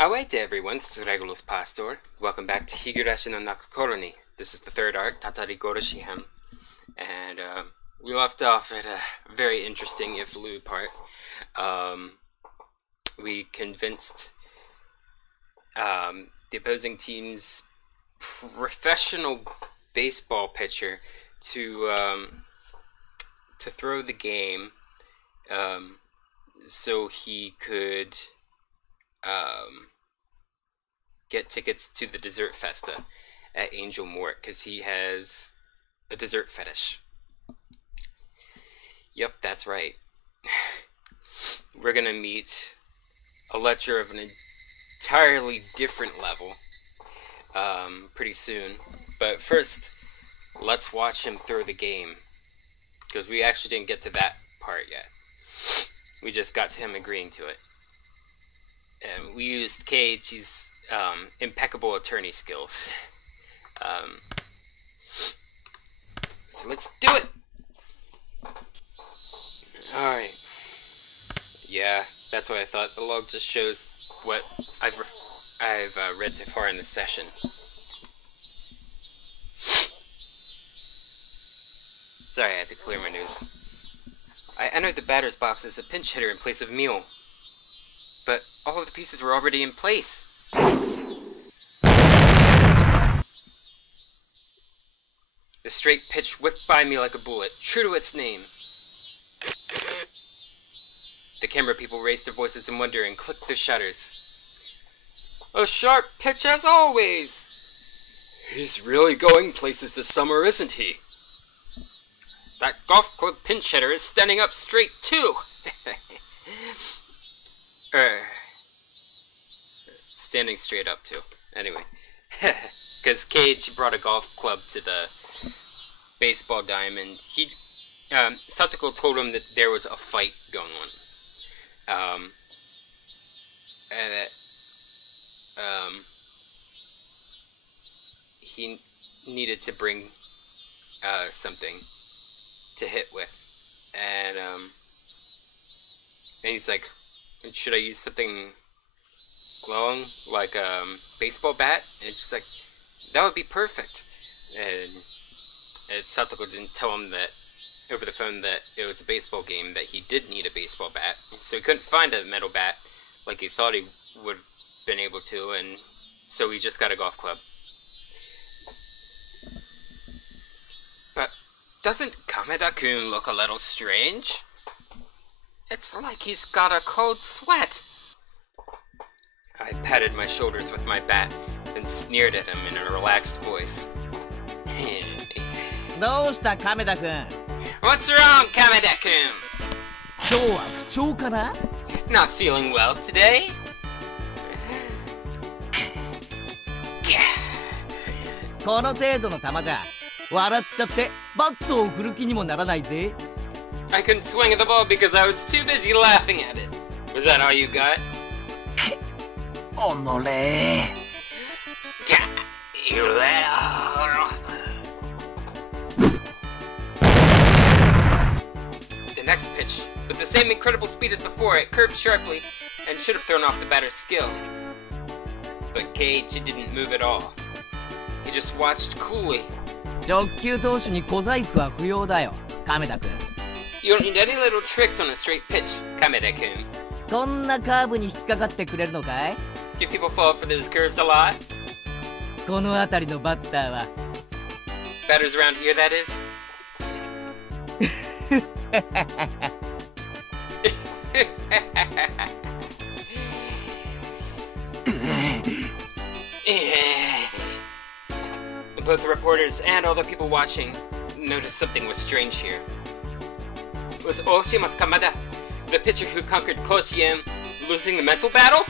Alright everyone, this is Regulus Pastor. Welcome back to Higurashi no Naku Koro ni. This is the third arc, Tatarigoroshi-hen. And we left off at a very interesting, if lewd part. We convinced the opposing team's professional baseball pitcher to throw the game so he could get tickets to the dessert festa at Angel Mort, because he has a dessert fetish. Yep, that's right. We're gonna meet a lecturer of an entirely different level pretty soon. But first, let's watch him throw the game, because we actually didn't get to that part yet. We just got to him agreeing to it. And we used Keiichi's impeccable attorney skills. So let's do it! Alright. Yeah, that's what I thought. The log just shows what I've read so far in the session. Sorry, I had to clear my nose. I entered the batter's box as a pinch hitter in place of Meal. But all of the pieces were already in place. The straight pitch whipped by me like a bullet, true to its name. The camera people raised their voices in wonder and clicked their shutters. A sharp pitch as always! He's really going places this summer, isn't he? That golf club pinch hitter is standing up straight too! Standing straight up too. Anyway, because Keiichi brought a golf club to the baseball diamond. Satoko told him that there was a fight going on, and that he needed to bring something to hit with, and he's like, should I use something long, like a baseball bat? And it's just like, that would be perfect. And Satoko didn't tell him that over the phone that it was a baseball game, that he did need a baseball bat, so he couldn't find a metal bat like he thought he would have been able to, and so he just got a golf club. But doesn't Kameda-kun look a little strange? It's like he's got a cold sweat. I patted my shoulders with my bat, then sneered at him in a relaxed voice. What's wrong, Kameda-kun? Not feeling well today? I couldn't swing at the ball because I was too busy laughing at it. Was that all you got? The next pitch, with the same incredible speed as before, it curved sharply and should have thrown off the batter's skill. But Keiichi didn't move at all. He just watched coolly. You don't need any little tricks on a straight pitch, Kameda-kun. Do people fall for those curves a lot? Batters around here, that is? Both the reporters and all the people watching noticed something was strange here. Was Oshima's Kamada, the pitcher who conquered Koshien, losing the mental battle?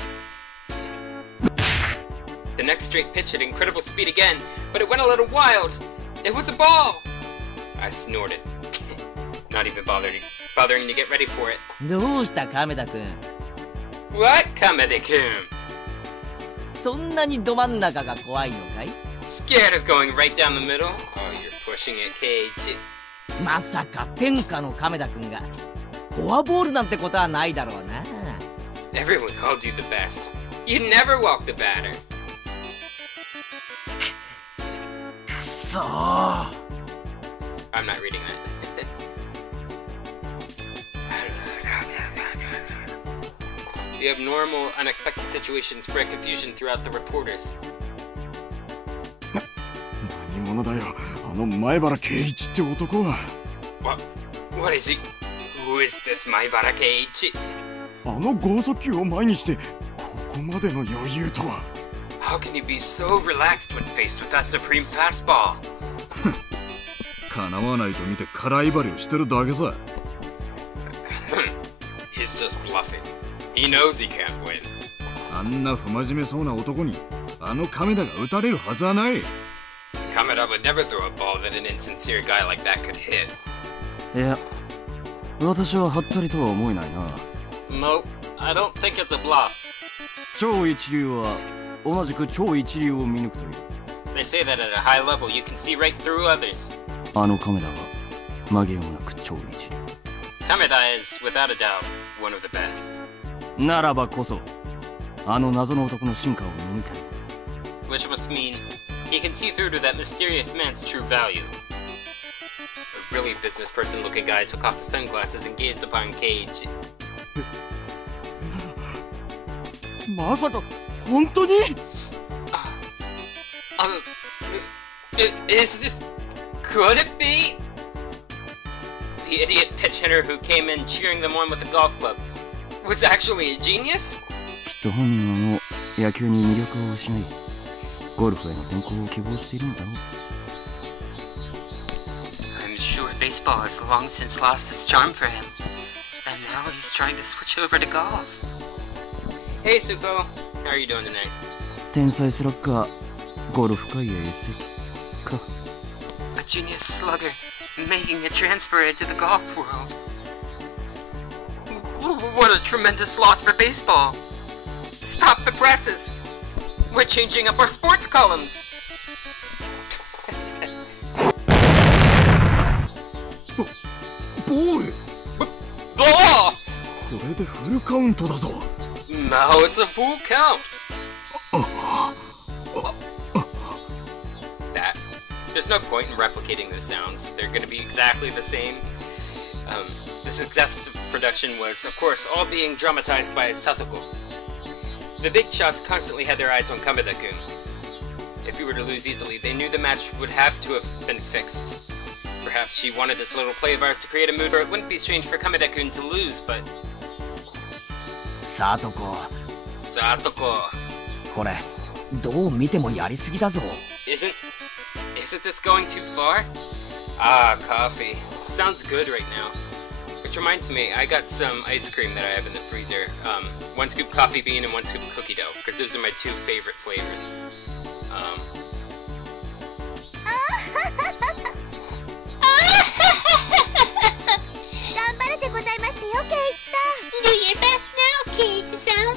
The next straight pitch had incredible speed again, but it went a little wild. It was a ball! I snorted, not even bothering to get ready for it. What, Kameda-kun? Scared of going right down the middle? Oh, you're pushing it, Keiichi. まさか天下の亀田君がフォアボールなんてことはないだろうな。Everyone calls you the best. You never walk the batter. So. I'm not reading that. The abnormal, unexpected situations spread confusion throughout the reporters. What is he? Who is this Maibara Keiichi? How can you be so relaxed when faced with that supreme fastball? He's just bluffing. He knows he can't win. Kameda would never throw a ball that an insincere guy like that could hit. Nope, I don't think it's a bluff. They say that at a high level you can see right through others. Kameda is, without a doubt, one of the best. Which must mean he can see through to that mysterious man's true value. A really business person looking guy took off his sunglasses and gazed upon Keiichi. Is this... could it be? The idiot pitch hitter who came in cheering them on with a golf club was actually a genius? I'm sure baseball has long since lost its charm for him, and now he's trying to switch over to golf. Hey Suko, how are you doing tonight? A genius slugger making a transfer into the golf world. What a tremendous loss for baseball. Stop the presses. We're changing up our sports columns. Ball! Now it's a full count. There's no point in replicating those sounds. They're going to be exactly the same. This excessive production was, of course, all being dramatized by Satoko. The big shots constantly had their eyes on Kameda-kun. If he were to lose easily, they knew the match would have to have been fixed. Perhaps she wanted this little play of ours to create a mood where it wouldn't be strange for Kameda-kun to lose, but... Satoko. Isn't this going too far? Ah, coffee. Sounds good right now. Which reminds me, I got some ice cream that I have in the freezer. 1 scoop coffee bean and 1 scoop cookie dough, because those are my 2 favorite flavors. Do your best now, Keiichi-san.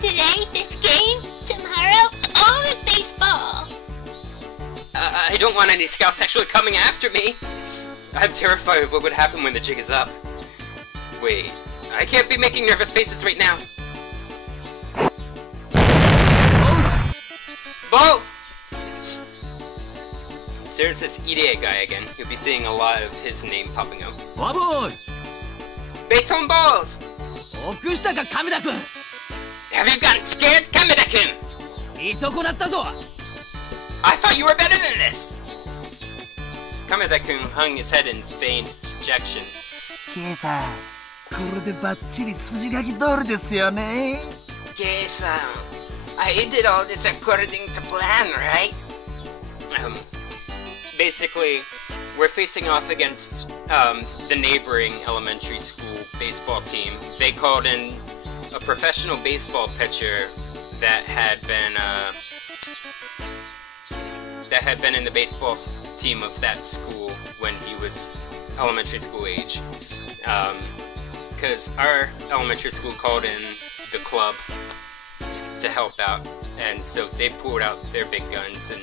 Today, this game. Tomorrow, all the baseball. I don't want any scouts actually coming after me. I'm terrified of what would happen when the jig is up. Wait, I can't be making nervous faces right now. Bo! So there's this Ide guy again. You'll be seeing a lot of his name popping up. Base home balls! Have you gotten scared, Kameda-kun? I thought you were better than this! Kameda-kun hung his head in feigned dejection. Kei-san, I did all this according to plan, right? Basically, we're facing off against the neighboring elementary school baseball team. They called in a professional baseball pitcher that had been in the baseball team of that school when he was elementary school age. Because our elementary school called in the club to help out, and so they pulled out their big guns, and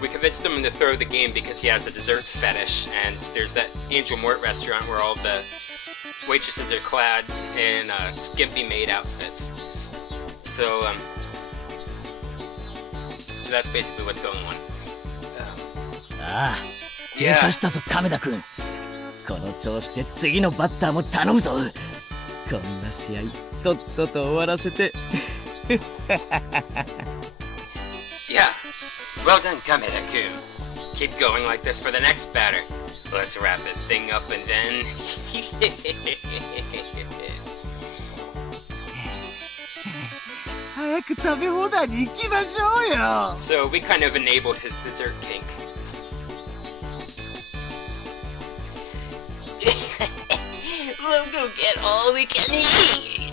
we convinced him to throw the game because he has a dessert fetish, and there's that Angel Mort restaurant where all the waitresses are clad in skimpy maid outfits. So that's basically what's going on. Yeah. 警戒したぞ亀田君。この調子で次のバッターも頼むぞ。こんな試合とっとと終わらせて。Yeah, well done, Kameda-kun. Keep going like this for the next batter. Let's wrap this thing up and then. So we kind of enabled his dessert kink. We'll go get all we can eat.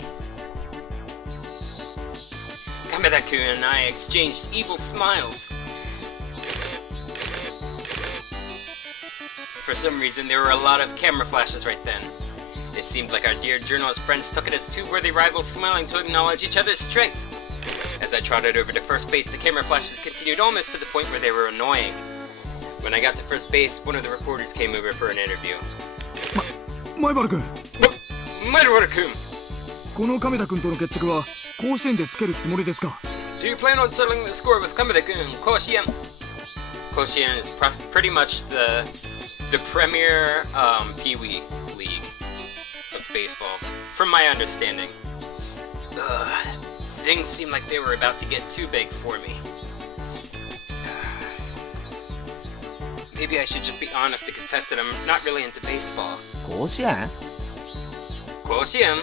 Kameda-kun and I exchanged evil smiles. For some reason, there were a lot of camera flashes right then. It seemed like our dear journalist friends took it as two worthy rivals smiling to acknowledge each other's strength. As I trotted over to first base, the camera flashes continued almost to the point where they were annoying. When I got to first base, one of the reporters came over for an interview. Maibara-kun! Maibara-kun! この亀田君との決着は甲子園でつけるつもりですか? Do you plan on settling the score with Kameda-kun in Koshien? Koshien is pretty much the premier Pee-wee league of baseball, from my understanding. Things seem like they were about to get too big for me. Maybe I should just be honest and confess that I'm not really into baseball. 甲子園? Koshien?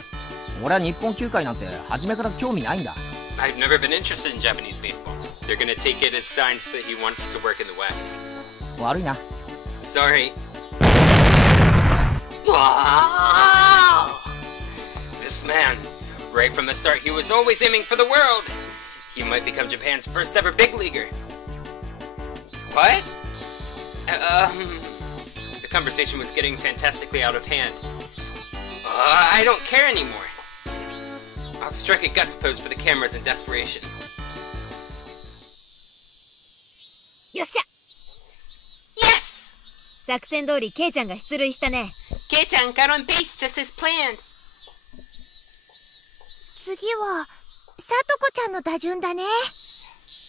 俺は日本球界なんて初めから興味ないんだ。I've never been interested in Japanese baseball. They're gonna take it as signs that he wants to work in the West. 悪いな。Sorry. Wow! This man, right from the start, he was always aiming for the world. He might become Japan's first ever big leaguer. What? The conversation was getting fantastically out of hand. I don't care anymore. I'll strike a guts pose for the cameras in desperation. よっしゃ Yes! 作戦通りケイちゃんが出塁したね。ケイちゃん got on base just as planned. 次はさとこちゃんの打順だね。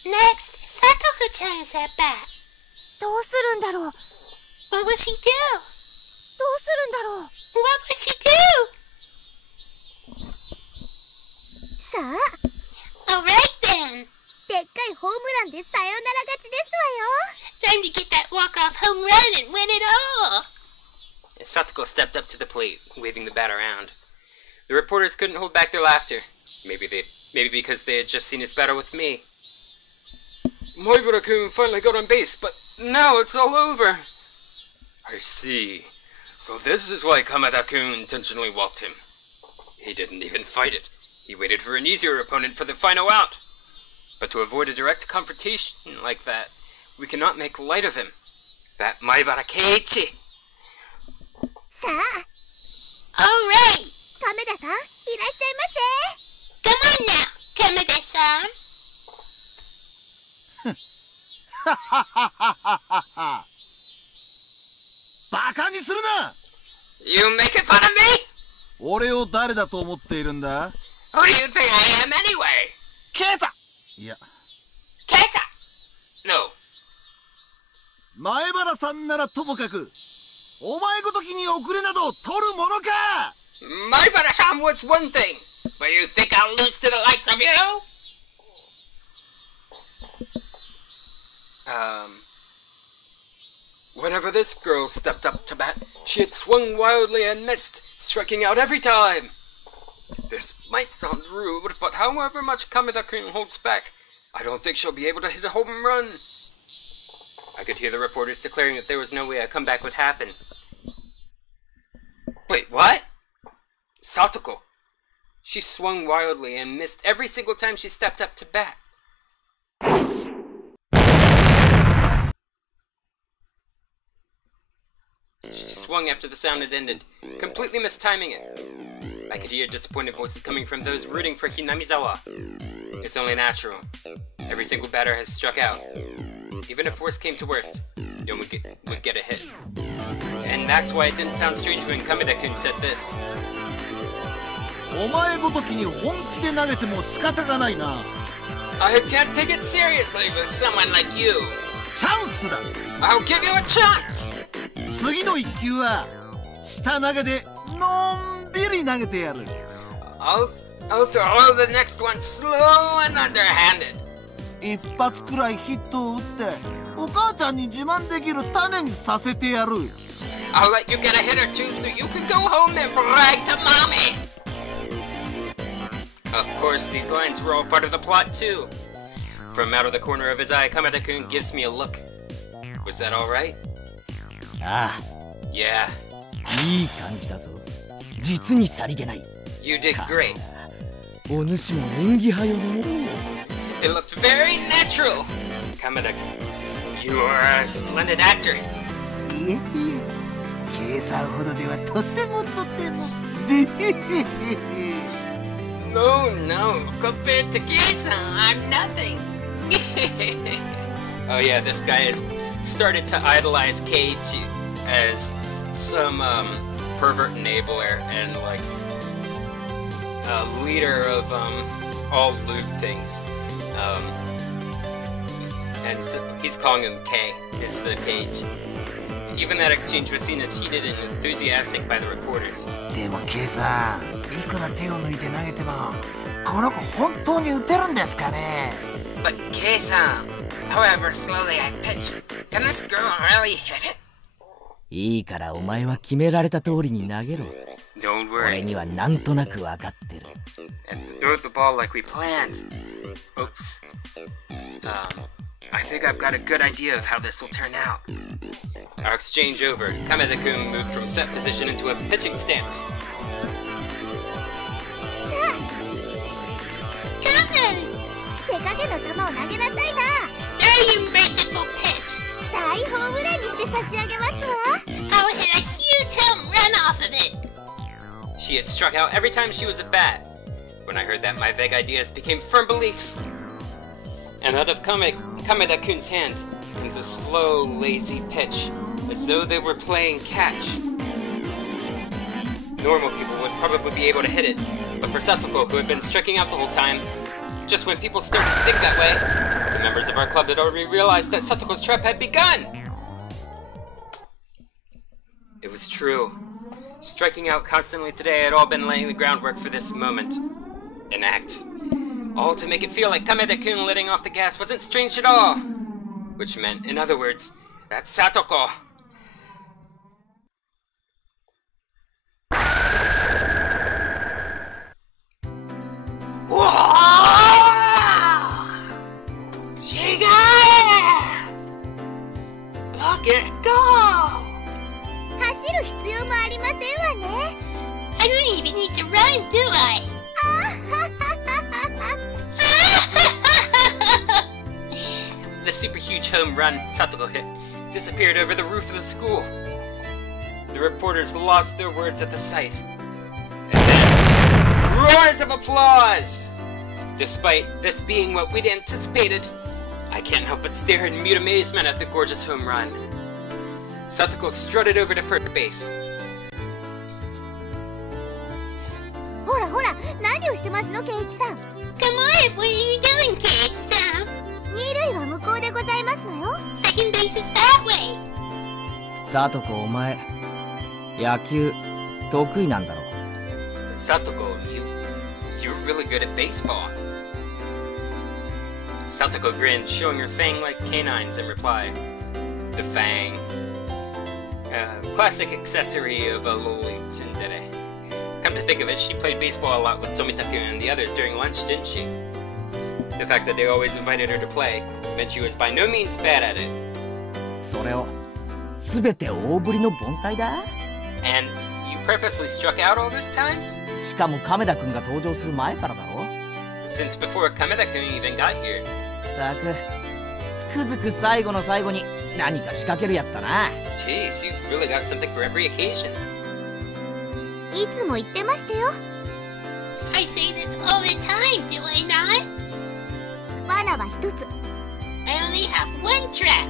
Next, Satoko-chan's at bat. どうするんだろう。 What will she do? どうするんだろう。 What will she do? さあ Alright then. でっかいホームランでサヨナラ勝ちですわよ。 Time to get that walk-off home run and win it all. Satoko stepped up to the plate, waving the bat around. The reporters couldn't hold back their laughter. Maybe because they had just seen his battle with me. Maibara-kun finally got on base, but now it's all over. I see. So this is why Kameda-kun intentionally walked him. He didn't even fight it. He waited for an easier opponent for the final out. But to avoid a direct confrontation like that, we cannot make light of him. That Maibara Keiichi. さあ Alright. 亀田さんいらっしゃいませ。 Come on now, Kameda-san. バカにするな! You making fun of me? 俺を誰だと思っているんだ? Who do you think I am anyway? ケイさん! いや Kesa! No. 前原さんならともかくお前ごときに遅れなど取るものか! Maibara-san was one thing, but you think I'll lose to the likes of you? Whenever this girl stepped up to bat, she had swung wildly and missed, striking out every time. This might sound rude, but however much Kameda-kun holds back, I don't think she'll be able to hit a home run. I could hear the reporters declaring that there was no way a comeback would happen. Wait, what? Satoko. She swung wildly and missed every single time she stepped up to bat. She swung after the sound had ended, completely mistiming it. I could hear disappointed voices coming from those rooting for Hinamizawa. It's only natural. Every single batter has struck out. Even if worst came to worst, no one would get a hit. And that's why it didn't sound strange when Kameda-kun said this. お前ごときに本気で投げても仕方がないな。 I can't take it seriously with someone like you. チャンスだ。 I'll give you a chance. 次の一球は下投げでのんびり投げてやる。 I'll throw the next one slow and underhanded. 一発くらいヒットを打ってお母ちゃんに自慢できる種にさせてやる。 I'll let you get a hit or two so you can go home and brag to mommy. Of course, these lines were all part of the plot too. From out of the corner of his eye, Kameda-kun gives me a look. Was that all right? あ Yeah, あ、いい感じだぞ。実にさりげない。 you did great. お主も演技派よね。 It looked very natural. Kameda-kun, you are a splendid actor. いえいえ、計算ほどではとてもとても。でへへへへ。 No, compared to Kei-san, I'm nothing. Oh yeah, this guy has started to idolize Keiichi as some pervert enabler and like leader of all lewd things. And so he's calling him Kei instead of Keiichi. Even that exchange was seen as heated and enthusiastic by the reporters. でもケイさん、いくら手を抜いて投げてもこの子本当に打てるんですかね。 But Kei-san, however slowly I pitch, can this girl really hit it? いいからお前は決められた通りに投げろ。 Don't 俺 worry. にはなんとなく分かってる。 And throw the ball like we planned. Oops. I think I've got a good idea of how this will turn out. Our exchange over, Kameda-kun moved from set position into a pitching stance. Come 手加減の球を投げなさいな。 throw your merciful pitch. 大ホームランにして差し上げますわ。 I'll hit a huge home run off of it. She had struck out every time she was at bat. When I heard that, my vague ideas became firm beliefs. And out of Kameda-kun's hand comes a slow, lazy pitch, as though they were playing catch. Normal people would probably be able to hit it, but for Satoko, who had been striking out the whole time, just when people started to think that way, the members of our club had already realized that Satoko's trap had begun! It was true. Striking out constantly today had all been laying the groundwork for this moment. An act. All to make it feel like Kameda-kun letting off the gas wasn't strange at all. Which meant, in other words, that Satoko... She got it! Look at it go! 走る必要もありませんわね。 I don't even need to run, do I? The super huge home run Satoko hit disappeared over the roof of the school. The reporters lost their words at the sight. And then, roars of applause! Despite this being what we'd anticipated, I can't help but stare in mute amazement at the gorgeous home run. Satoko strutted over to first base. ほらほら、何をしてますの、ケイチさん。 Come on, what are you doing, Kate-san? 二塁は向こうでございますのよ。 Second base is that way. サトコお前、野球得意なんだろ。 Satoko, you're really good at baseball. Satoko grinned, showing her fang-like canines in reply. The fang. Classic accessory of a loli tsundere. Come to think of it, she played baseball a lot with Tomitaku and the others during lunch, didn't she? The fact that they always invited her to play meant she was by no means bad at it. それを全て大振りの凡退だ。 And you purposely struck out all those times? しかも亀田くんが登場する前からだろ。 Since before Kameda-kun even got here. たく、つくづく最後の最後に何か仕掛けるやつだな。 Jeez, you've really got something for every occasion. いつも言ってましたよ。 I say this all the time, do I not? 罠は一つ。 I only have one trap.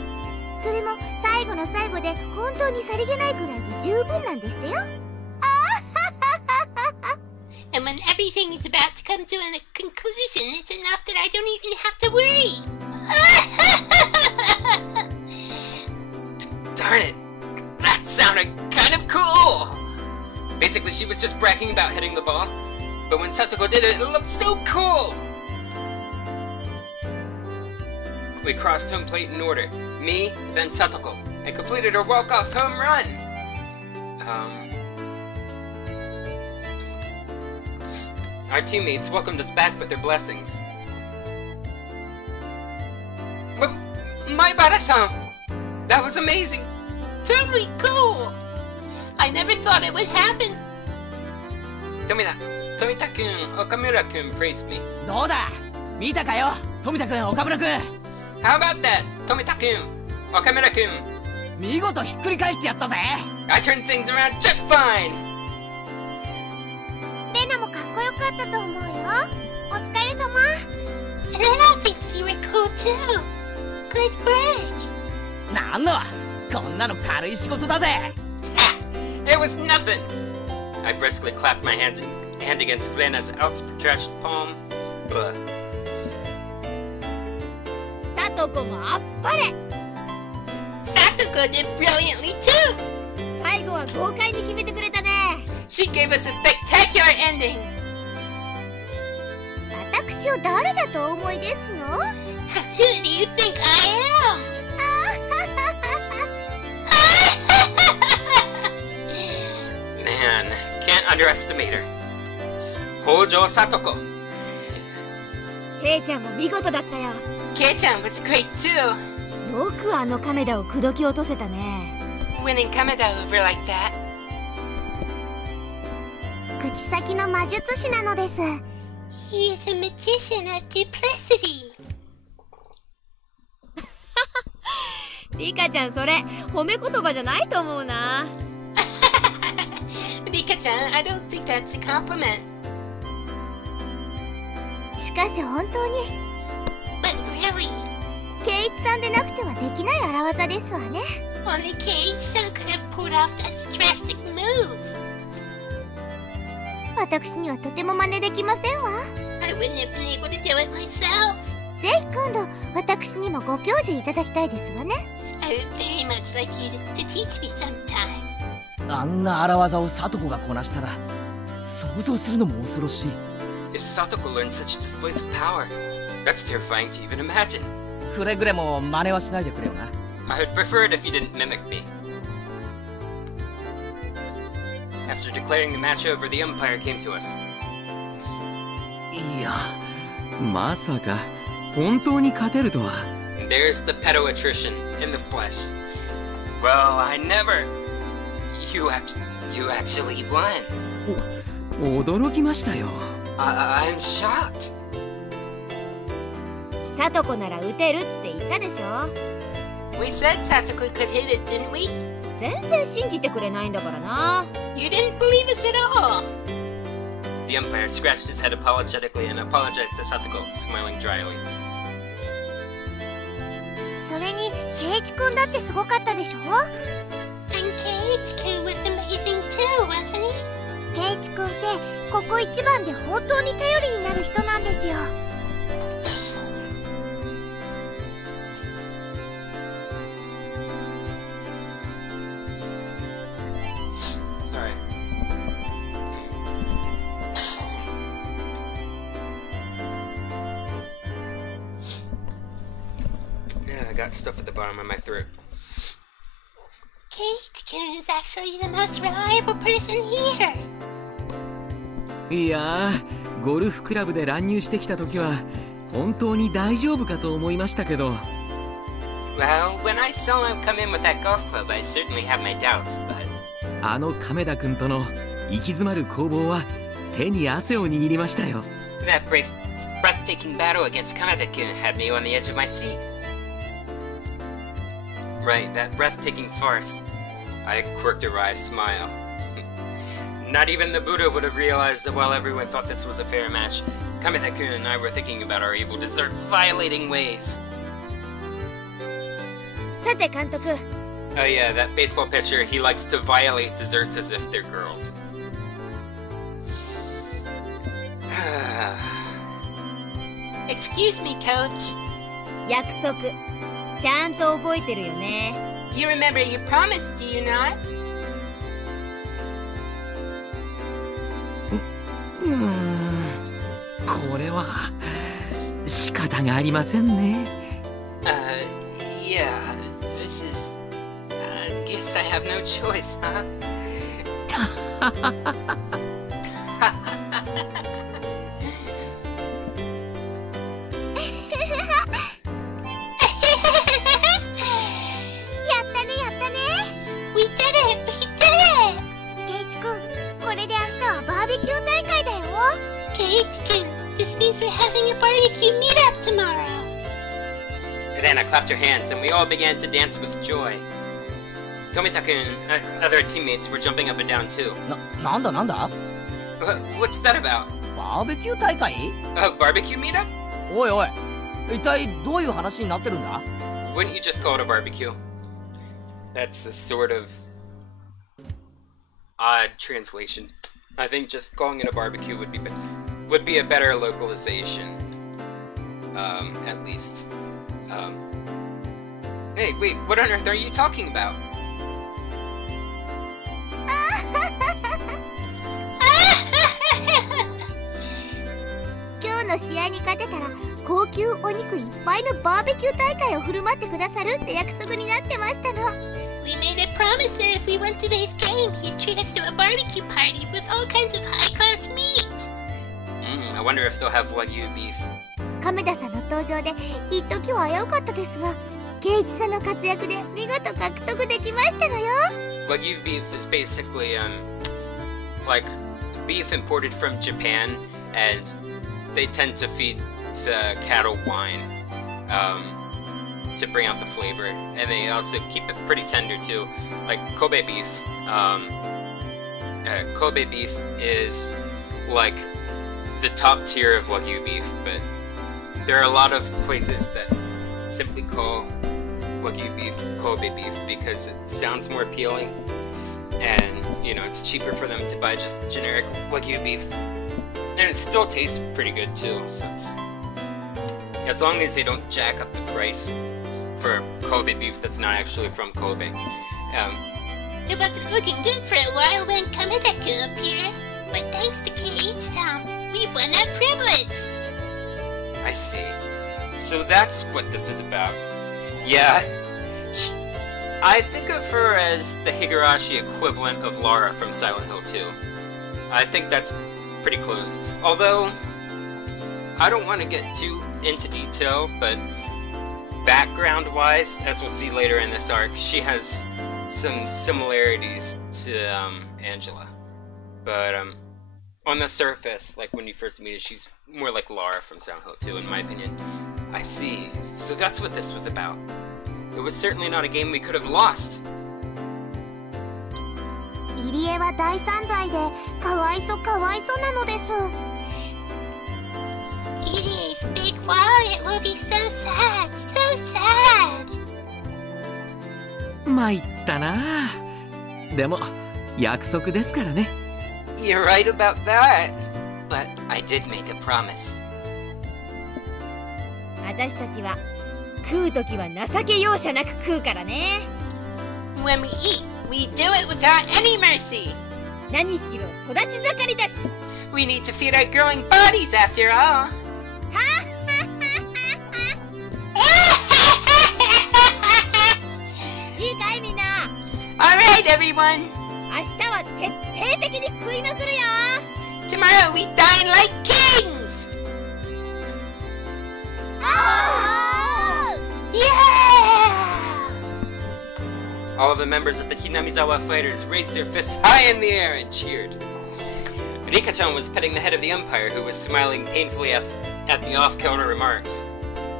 それも最後の最後で本当にさりげないくらいで十分なんでしたよ。 And when everything is about to come to a conclusion. It's enough that I don't even have to worry. Darn it. That sounded kind of cool. Basically, she was just bragging about hitting the ball. But when Satoko did it, it looked so cool. We crossed home plate in order. Me, then Satoko, and completed her walk-off home run. Our teammates welcomed us back with their blessings. Maibara-san! That was amazing! Totally cool! I never thought it would happen. Tomita-kun, Okamura-kun praised me. どうだ見たかよ富田君岡村君 How about that, Tomita-kun, Okamura-kun? 見事ひっくり返してやったぜ I turned things around just fine! レナもかっこよかったと思うよ。お疲れ様。Lena thinks you were cool too. Good work. なんのこんなの軽い仕事だぜ It was nothing! I briskly clapped my hand against Rena's outstretched palm. Blah. サトコもあっぱれ。 Satoko did brilliantly too. 最後は豪快に決めてくれたね。 She gave us a spectacular ending. 私を誰だとお思いですの？ Who do you think I am? Man, can't underestimate her. Hōjō Satoko. ケイちゃんも見事だったよ。 Kei-chan was great too. よくあの亀田を口説き落とせたね。 Winning Kameda over like that. 口先の魔術師なのです。 He is a magician of duplicity. リカちゃんそれ褒め言葉じゃないと思うな。Rika-chan, I don't think that's a compliment. しかし本当に But really, ケイイチさんでなくてはできない荒技ですわね。 only Kei-san could have pulled off such drastic move. 私にはとても真似できませんわ。 I wouldn't have been able to do it myself. ぜひ今度私にもご教授いただきたいですわね。 I would very much like you to teach me sometime. あんな荒技をサトコがこなしたら想像するのも恐ろしい If Satoko learned such displays of power, that's terrifying to even imagine. くれぐれも真似はしないでくれよな I would prefer it if you didn't mimic me. After declaring the match over, the umpire came to us. いやまさか本当に勝てるとは And there's the Pedo-atrician in the flesh. Well, I never... You actually won. 驚きましたよ I'm shocked. サトコなら打てるって言ったでしょ。 We said Satoko could hit it, didn't we? 全然信じてくれないんだからな。 You didn't believe us at all. The umpire scratched his head apologetically and apologized to Satoko, smiling dryly. それにケイイチくんだってすごかったでしょ。 And Kei-chan was amazing too, wasn't he? ケイイチくんってここ一番で本当に頼りになる人なんですよ。 Sorry. Yeah, I got stuff at the bottom of my throat. Kei-chan is actually the most reliable person here. いやーゴルフクラブで乱入してきた時は本当に大丈夫かと思いましたけど Well, when I saw him come in with that golf club, I certainly had my doubts, but... あの亀田君との息詰まる攻防は手に汗を握りましたよ That breathtaking battle against Kameda-kun had me on the edge of my seat. Right, that breathtaking farce. I quirked a wry smile. Not even the Buddha would have realized that while everyone thought this was a fair match, Kameda-kun and I were thinking about our evil dessert-violating ways. さて監督、 Oh yeah, that baseball pitcher, he likes to violate desserts as if they're girls. Excuse me, Coach. 約束ちゃんと覚えてるよね。 You remember your promise, do you not? これは仕方がありませんね。Yeah, this is... guess I have no choice, huh? We did it! We did it! ケイチくん、これで明日はバーベキュー大会だよ。 Kate-kun, this means we're having a barbecue meetup tomorrow. Rena clapped her hands, and we all began to dance with joy. Tomita-kun and other teammates were jumping up and down too. なんだ What's that about? バーベキュー大会 A barbecue meetup? おいおい、一体どういう話になってるんだ Wouldn't you just call it a barbecue? That's a sort of odd translation. I think just calling it a barbecue would be a better localization. At least. Hey, wait, what on earth are you talking about? 今日の試合に勝てたら高級お肉いっぱいのバーベキュー大会を振る舞ってくださるって約束になってましたの。 We made a promise that if we won today's game, he'd treat us to a barbecue party with all kinds of high-class meats. I wonder if they'll have Wagyu beef. 亀田さんの登場で一時は危うかったですが、ケイチさんの活躍で見事獲得できましたのよ。 Wagyu beef is basically, like beef imported from Japan, and they tend to feed the cattle wine, to bring out the flavor, and they also keep it pretty tender too. Like Kobe beef, Kobe beef is like the top tier of Wagyu beef, but there are a lot of places that simply call Wagyu beef Kobe beef because it sounds more appealing, and you know, it's cheaper for them to buy just generic Wagyu beef, and it still tastes pretty good too. So it's, as long as they don't jack up the price for Kobe beef that's not actually from Kobe. It wasn't looking good for a while when Kameda-kun appeared, but thanks to Keiichi-san, we've won that privilege. I see. So that's what this was about. Yeah. I think of her as the Higurashi equivalent of Lara from Silent Hill 2. I think that's pretty close. Although, I don't want to get too into detail, but background-wise, as we'll see later in this arc, she has some similarities to Angela. But on the surface, like when you first meet her, she's more like Lara from Silent Hill 2, in my opinion. I see. So that's what this was about. It was certainly not a game we could have lost. 入江は大散財でかわいそなのです。 Idi's big wallet will be so sad, so sad. 参ったな。でも約束ですからね。 You're right about that. But I did make a promise. 私たちは食うときは情け容赦なく食うからね。 When we eat, we do it without any mercy. 何しろ育ち盛りだし。 We need to feed our growing bodies after all. いいかいみんな。 Alright, everyone. 明日は徹底的に食いまくるよ。 Tomorrow we dine like kings. Yeah! All of the members of the Hinamizawa fighters raised their fists high in the air and cheered. Rika-chan was petting the head of the umpire, who was smiling painfully at the off-kilter remarks.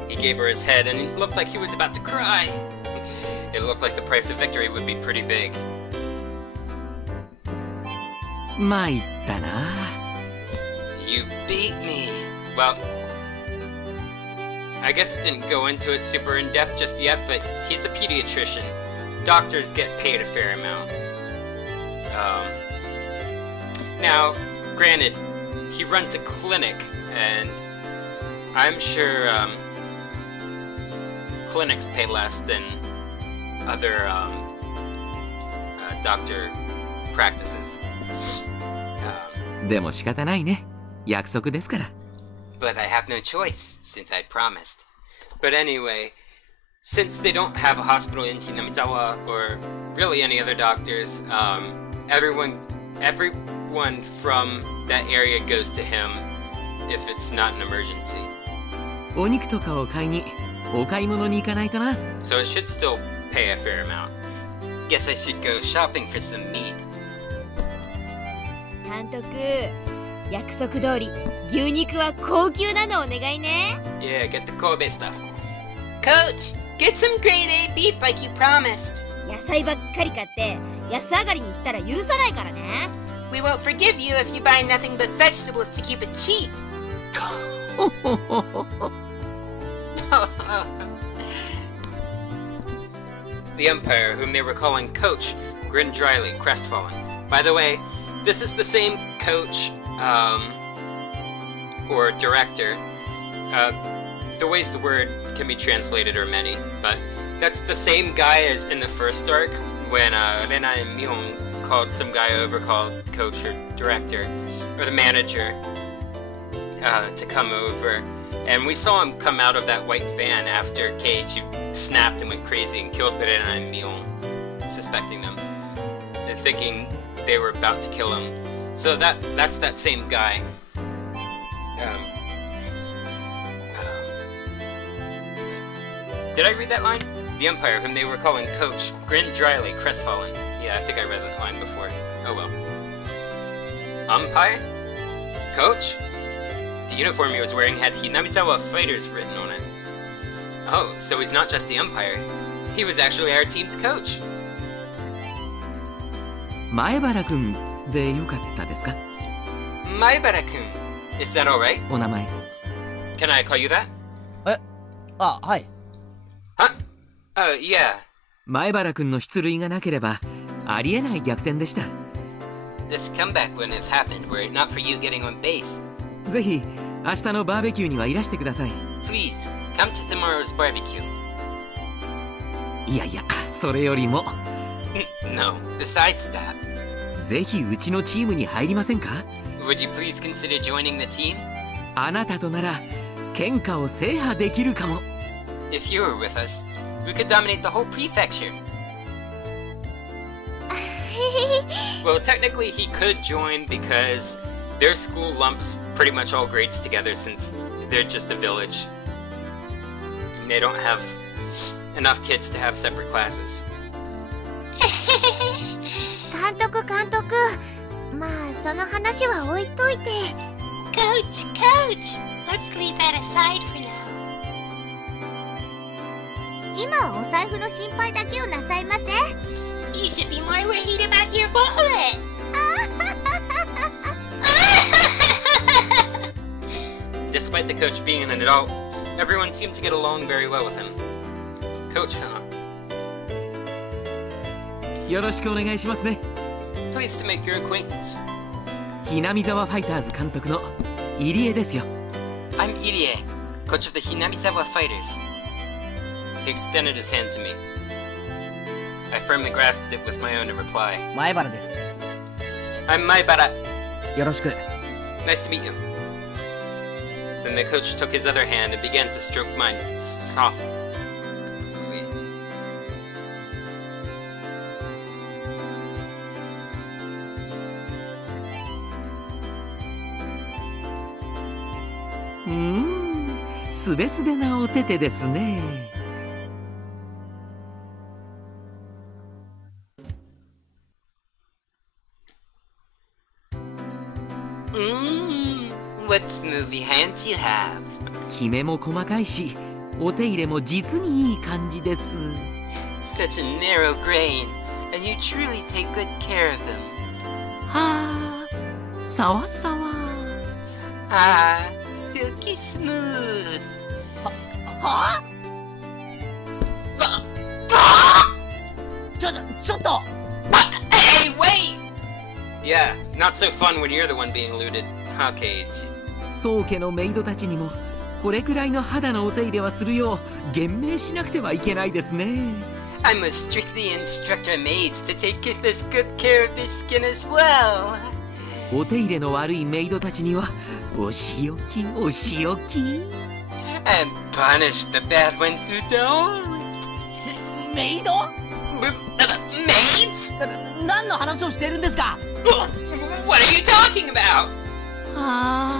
He gave her his head, and it looked like he was about to cry. It looked like the price of victory would be pretty big. 参ったな。 You beat me. Well, I guess it didn't go into it super in depth just yet, but he's a pediatrician. Doctors get paid a fair amount. Now, granted, he runs a clinic, and I'm sure clinics pay less than other doctor practices. でも仕方ないね。約束ですから。But I have no choice, since I promised. But anyway, since they don't have a hospital in Hinamizawa, or really any other doctors, everyone from that area goes to him if it's not an emergency. お肉とかを買いにお買い物に行かないとな。 So it should still pay a fair amount. Guess I should go shopping for some meat. 監督、約束通り牛肉は高級なのお願いね。 Yeah, get the Kobe stuff. Coach, get some grade A beef like you promised. 野菜ばっかり買って安上がりにしたら許さないからね。 We won't forgive you if you buy nothing but vegetables to keep it cheap. The umpire, whom they were calling Coach, grinned dryly, crestfallen. By the way, this is the same coach, or director. The ways the word can be translated are many, but that's the same guy as in the first arc, when Rena and Mion called some guy over called coach or director, or the manager, to come over. And we saw him come out of that white van after Cage snapped and went crazy and killed Rena and Mion, suspecting them, and thinking they were about to kill him. So that's that same guy. Did I read that line? The umpire, whom they were calling Coach, grinned dryly, crestfallen. Yeah, I think I read that line before. Oh well. Umpire? Coach? The uniform he was wearing had Hinamizawa Fighters written on it. Oh, so he's not just the umpire. He was actually our team's coach. 前原くんでよかったですか？ Maibara-kun. Is that alright? お名前。 Can I call you that? あ、はい。 Huh? Yeah. 前原くんの出塁がなければありえない逆転でした。 This comeback wouldn't have happened were it not for you getting on base. ぜひ明日のバーベキューにはいらしてください。 Please, come to tomorrow's barbecue. いやいや、それよりも No, besides that, ぜひうちのチームに入りませんか？ would you please consider joining the team? あなたとなら喧嘩を制覇できるかも。 If you were with us, we could dominate the whole prefecture. Well, technically he could join because their school lumps pretty much all grades together since they're just a village. And they don't have enough kids to have separate classes. 監督、まあその話は置いといて。 Coach, let's leave that aside for now. 今はお財布の心配だけをなさいませ。 You should be more worried about your wallet. Despite the coach being an adult, everyone seemed to get along very well with him. Coach, huh? よろしくお願いしますね。 Pleased to make your acquaintance. ひなみざわファイターズ監督の入江ですよ。 I'm Irie, coach of the Hinamizawa Fighters. He extended his hand to me. I firmly grasped it with my own to reply. 前原です。 I'm Maibara. よろしく。 Nice to meet you. Then the coach took his other hand and began to stroke mine softly.うーん、すべすべなお手手ですね。What smoothie hands you have. きめも細かいし、お手入れも実にいい感じです。 Such a narrow grain, and you truly take good care of them. はあ、さわさわ。 Ah, silky smooth. はあ？ちょっと！ Hey, wait! Yeah, not so fun when you're the one being looted. は、ケイチ。当家のメイドたちにもこれくらいの肌のお手入れはするよう厳命しなくてはいけないですね。I must strictly instruct our maids to take this good care of their skin as well. お手入れの悪いメイドたちにはお仕置きお仕置き。And punish the bad ones who don't. メイド？Maids? 何の話をしてるんですか？ What are you talking about? ああ、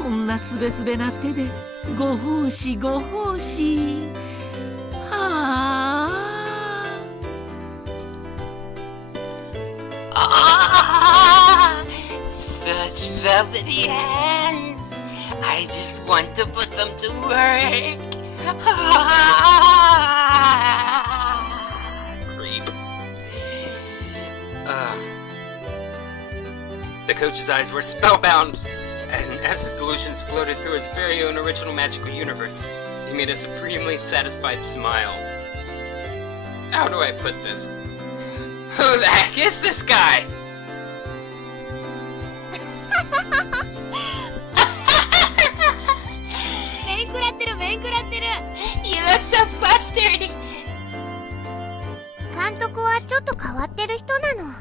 こんなすべすべな手でご奉仕ご奉仕。はあ。Such velvety hands. I just want to put them to work. Creep. The coach's eyes were spellbound, and as his illusions floated through his very own original magical universe, he made a supremely satisfied smile. How do I put this? Who the heck is this guy? You look so flustered. 監督はちょっと変わってる人なの。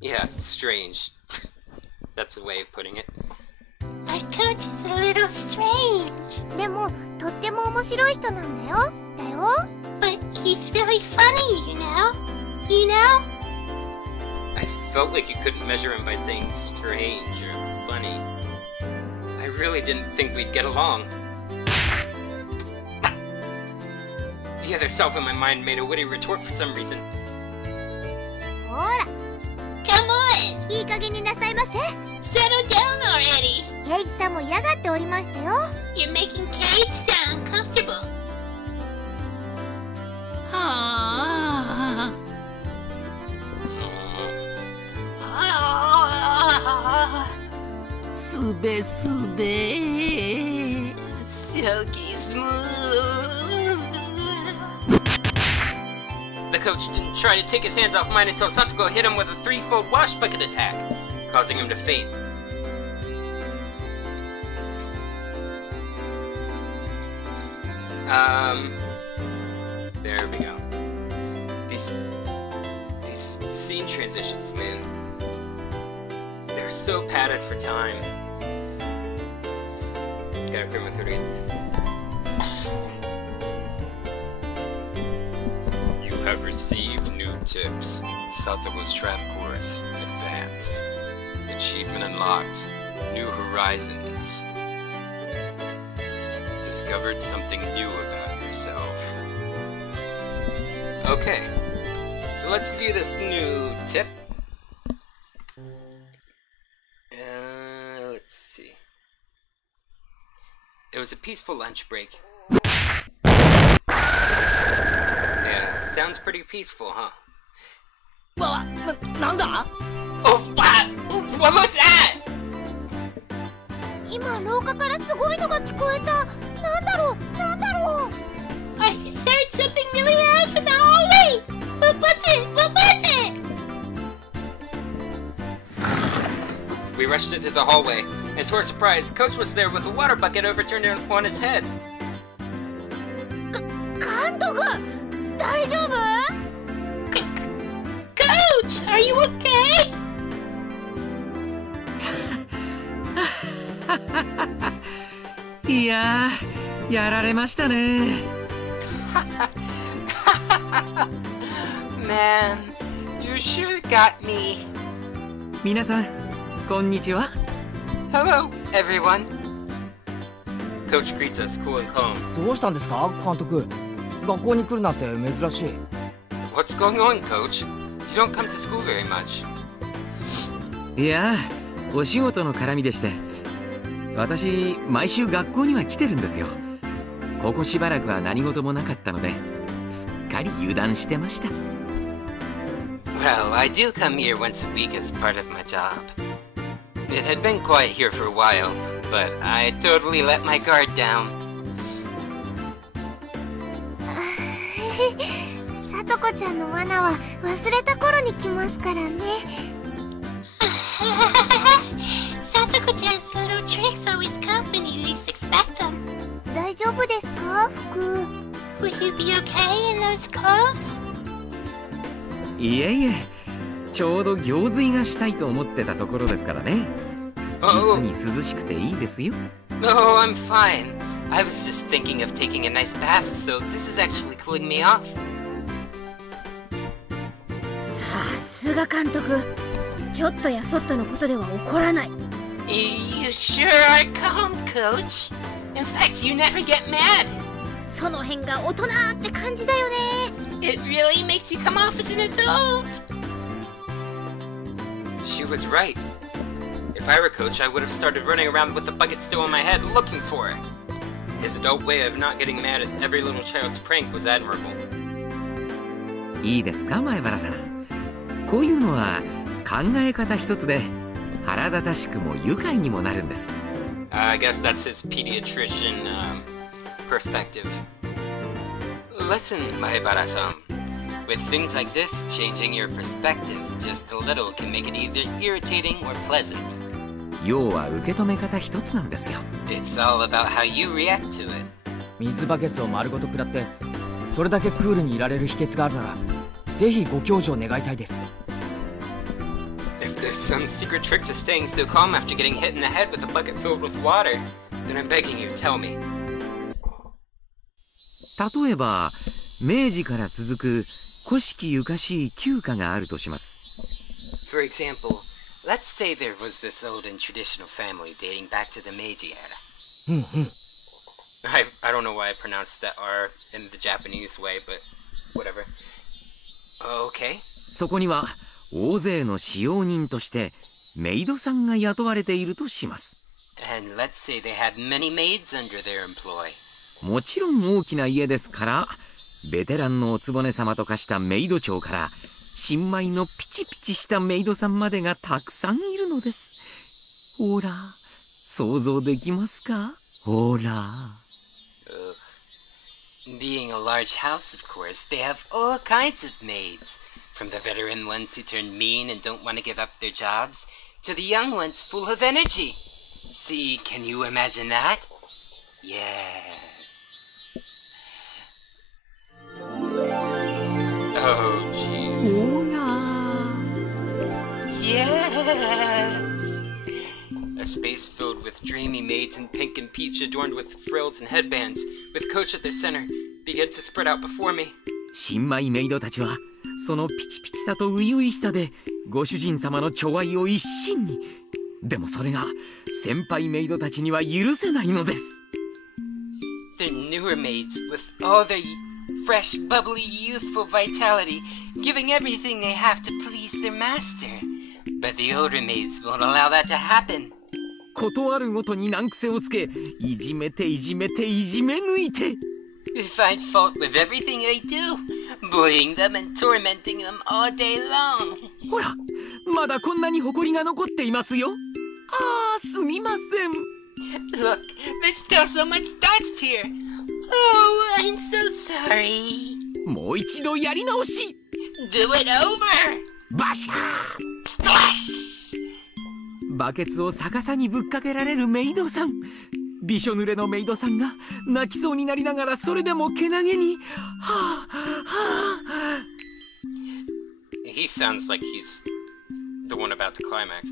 Yeah, strange. That's a way of putting it. Our coach is a little strange. でもとっても面白い人なんだよ。But he's really funny, you know? You know? I felt like you couldn't measure him by saying strange or funny. I really didn't think we'd get along. The other self in my mind made a witty retort for some reason. ほら、 Come on! いい加減になさいませ。 Settle down already! ケイジさんも嫌がっておりましたよ。 You're making Kate sound uncomfortable. あ。すべすべ。Silky smooth. The coach didn't try to take his hands off mine until Satoko hit him with a threefold wash bucket attack, causing him to faint. There we go. These scene transitions, man. They're so padded for time. Gotta clear my throat again. You have received new tips. Satoko's trap course advanced. Achievement unlocked. New horizons. Discovered something new about yourself. Okay, so let's view this new tip. Let's see. It was a peaceful lunch break. Yeah, sounds pretty peaceful, huh? なんだ？ Oh, what was that? 今廊下からすごいのが聞こえた。なんだろう。 I just heard something really loud from the hallway! What was it? We rushed into the hallway, and to our surprise, Coach was there with a water bucket overturned on his head. 監督、大丈夫？ Coach, are you okay? いやー、やられましたね。Man, you sure got me. 皆さん、こんにちは。Hello, everyone. Coach greets us cool and calm. どうしたんですか、監督？学校に来るなんて珍しい。What's going on, Coach? You don't come to school very much. いやー、お仕事の絡みでして。私、毎週学校には来てるんですよ。ここしばらくは何事もなかったので、すっかり油断してました。Well, I do come here once a week as part of my job. It had been quiet here for a while, but I totally let my guard down. さとこちゃんの罠は忘れた頃に来ますからね。Satoko-chan's little tricks always come when you least expect them. 大丈夫ですか、服？ Will you be okay in those clothes? いえいえ、ちょうど行水がしたいと思ってたところですからね。実に涼しくていいですよ。Oh, I'm fine. I was just thinking of taking a nice bath, so this is actually cooling me off. さすが監督。ちょっとやそっとのことでは怒らない。You sure are calm, Coach. In fact, you never get mad. その辺が大人って感じだよね。It really makes you come off as an adult. She was right. If I were Coach, I would have started running around with a bucket still on my head looking for her. His adult way of not getting mad at every little child's prank was admirable. いいですか、前原さん。こういうのは考え方一つで腹立たしくも愉快にもなるんです。I guess that's his Pedo-atrician perspective. Listen, Maebara-san. With things like this, changing your perspective just a little can make it either irritating or pleasant. 要は受け止め方一つなんですよ。It's all about how you react to it. 水バケツを丸ごと食らってそれだけクールにいられる秘訣があるならぜひご教授を願いたいです。If there's some secret trick to staying so calm after getting hit in the head with a bucket filled with water, then I'm begging you, tell me. 例えば明治から続く古式ゆかしい旧家があるとします。 For example, let's say there was this old and traditional family dating back to the Meiji era. I don't know why I pronounced that R in the Japanese way, but whatever. Okay. そこには大勢の使用人としてメイドさんが雇われているとします。 And let's say they had many maids under their employ. もちろん大きな家ですからベテランのおつぼね様と化したメイド長から新米のピチピチしたメイドさんまでがたくさんいるのです。ほら、想像できますか？ほら。Being a large house, of course, they have all kinds of maids. From the veteran ones who turn mean and don't want to give up their jobs, to the young ones full of energy. See, can you imagine that? Yes. Oh, jeez. Yes! A space filled with dreamy maids in pink and peach adorned with frills and headbands, with Coach at their center, began to spread out before me. 新米メイドたちはそのピチピチさと初々しさでご主人様の寵愛を一身に。でもそれが先輩メイドたちには許せないのです。 They're newer maids with all their fresh, bubbly, youthful vitality, giving everything they have to please their master. But the older maids won't allow that to happen. ことあるごとに難癖をつけ、いじめていじめていじめ抜いて。They find fault with everything they do, bullying them and tormenting them all day long. ほら、まだこんなに埃が残っていますよ。ああ、すみません。 Look, there's still so much dust here. Oh, I'm so sorry. もう一度やり直し。 Do it over. バシャー。 Splash. バケツを逆さにぶっかけられるメイドさん。びしょ濡れのメイドさんが泣きそうになりながらそれでもけなげに。はあ、はあ。He sounds like he's the one about to climax.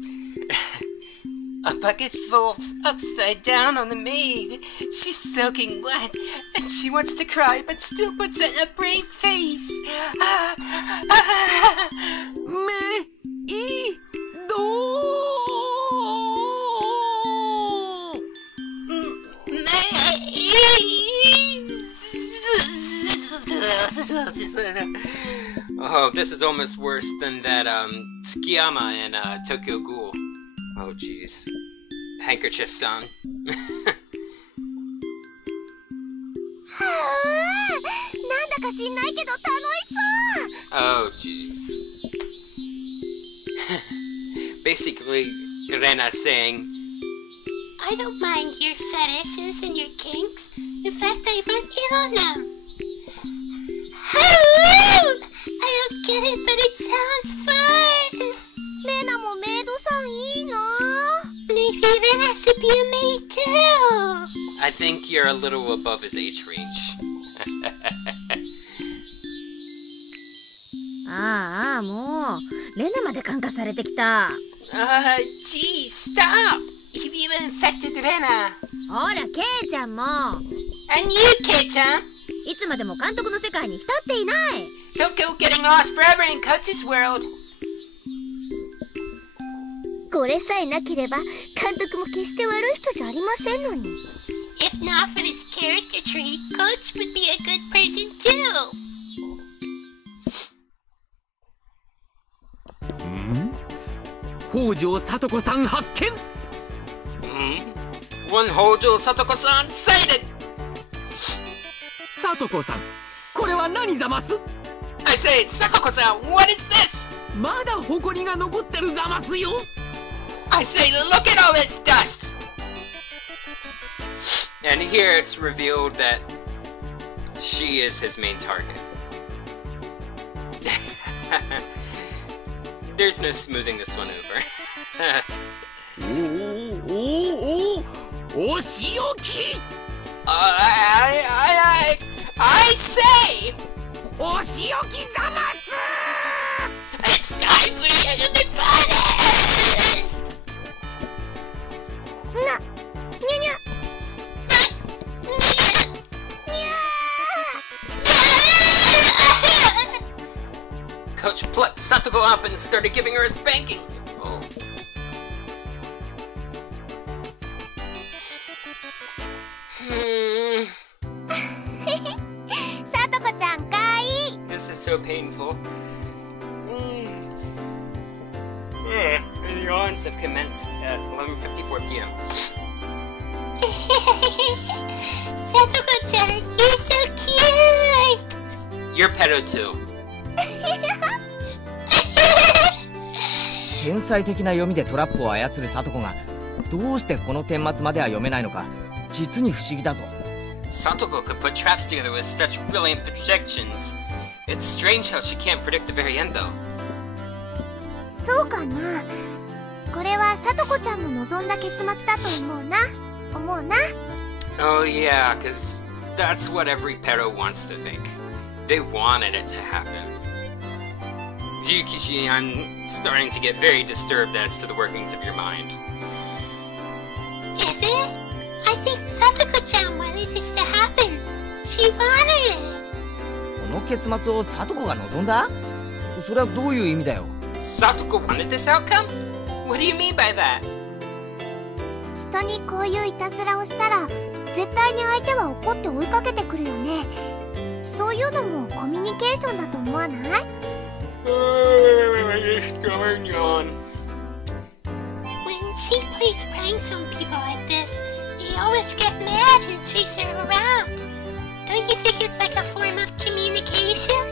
A bucket falls upside down on the maid. She's soaking wet, and she wants to cry, but still puts on a brave face. メイドOh, this is almost worse than that Tsukiyama and Tokyo Ghoul. Oh, jeez. Handkerchief song. はあ、なんだか知んないけど楽しそう。 Oh, jeez. Basically, Rena's saying, I don't mind your fetishes and your kinks. In fact, I want in on them. Hello! I don't get it, but it sounds fun. レナもメイドさんいい think you're a little above his age range. ああ、もうレナまで感化されてきた。Gee, stop! Have you infected Rena? ほら、ケイちゃんも。 And you, Kei-chan? いつまでも監督の世界に浸っていない。 Don't go getting lost forever in Coach's world. これさえなければ監督も決して悪い人じゃありませんのに。 If not for this character tree, Coach would be a good person too. 北条聡子さん発見。One Hōjō Satoko-san sighted! 聡子さん、これは何ざます？ I say, Satoko-san, what is this? まだ埃が残ってるざますよ。 I say, look at all this dust! And here it's revealed that she is his main target. There's no smoothing this one over. お仕置き。I say! お仕置きざます。 It's time for you to be punished! にゃにゃ Coach plucked Satoko up and started giving her a spanking. Oh. Satoko-chan, kai! This is so painful. The yawns have commenced at 11:54 p.m. Satoko-chan, you're so cute! You're pedo too. 天才的な読みでトラップを操る聡子がどうしてこの顛末までは読めないのか実に不思議だぞ。 Satoko could put traps together with such brilliant projections. It's strange how she can't predict the very end, though. そうかな。これはSatoko-ちゃんの望んだ結末だと思うな。Oh yeah, because that's what every pedo wants to think. They wanted it to happen. Yukichi, I'm starting to get very disturbed as to the workings of your mind. Is it? I think Satoko-chan wanted this to happen. She wanted it. この結末を聡子が望んだ？それはどういう意味だよ。 Satoko wanted this outcome? What do you mean by that? 人にこういういたずらをしたら絶対に相手は怒って追いかけてくるよね。そういうのもコミュニケーションだと思わない？ Stubborn yawn. When she plays pranks on people like this, they always get mad and chase her around. Don't you think it's like a form of communication?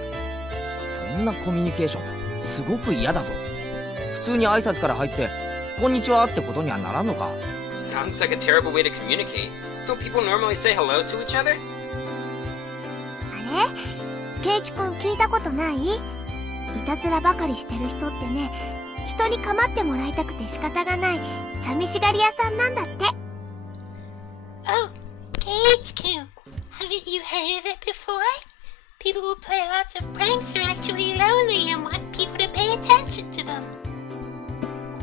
そんなコミュニケーションすごく嫌だぞ。普通に挨拶から入ってこんにちはってことにはならんのか。 Sounds like a terrible way to communicate. Don't people normally say hello to each other? あれ？ケイチ君聞いたことない？いたずらばかりしてる人ってね、人に構ってもらいたくて仕方がない寂しがり屋さんなんだって。 Oh, Keiichi-kun, haven't you heard of it before? People who play lots of pranks are actually lonely and want people to pay attention to them.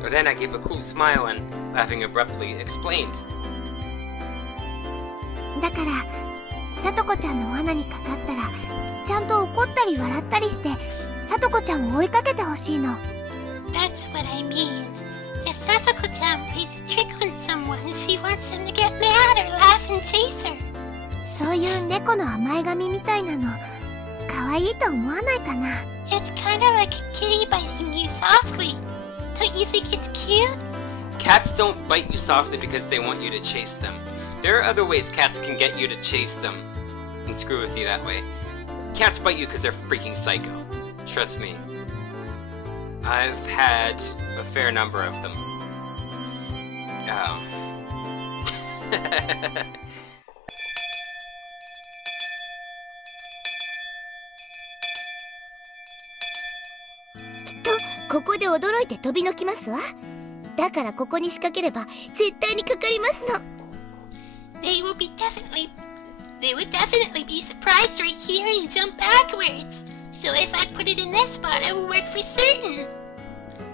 Then I gave a cool smile and, laughing abruptly, explained. だからSatokoちゃんの罠にかかったらちゃんと怒ったり笑ったりしてSatokoちゃんを追いかけてほしいの。 That's what I mean. If Satoko-chan plays a trick on someone, she wants them to get mad or laugh and chase her. そういう猫の甘え髪みたいなの可愛いと思わないかな。 It's kind of like a kitty biting you softly. Don't you think it's cute? Cats don't bite you softly because they want you to chase them. There are other ways cats can get you to chase them and screw with you that way. Cats bite you because they're freaking psycho. Trust me. I've had a fair number of them.ここで驚いて飛びのきますわ。だからここに仕掛ければ絶対にかかりますの。they would definitely be surprised right here and jump backwards. So if I put it in this spot, it will work for certain.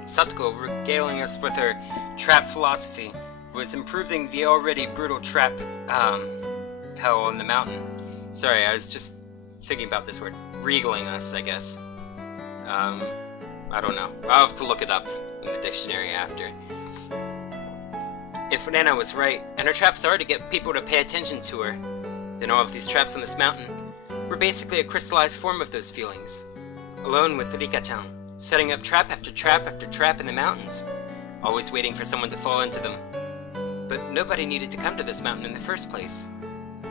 Satoko, regaling us with her trap philosophy, was improving the already brutal trap, hell on the mountain. Sorry, I was just thinking about this word. Regaling us, I guess. I don't know. I'll have to look it up in the dictionary after. If Nana was right, and her traps are to get people to pay attention to her, then all of these traps on this mountain were basically a crystallized form of those feelings. Alone with Rika-chan, setting up trap after trap after trap in the mountains, always waiting for someone to fall into them. But nobody needed to come to this mountain in the first place.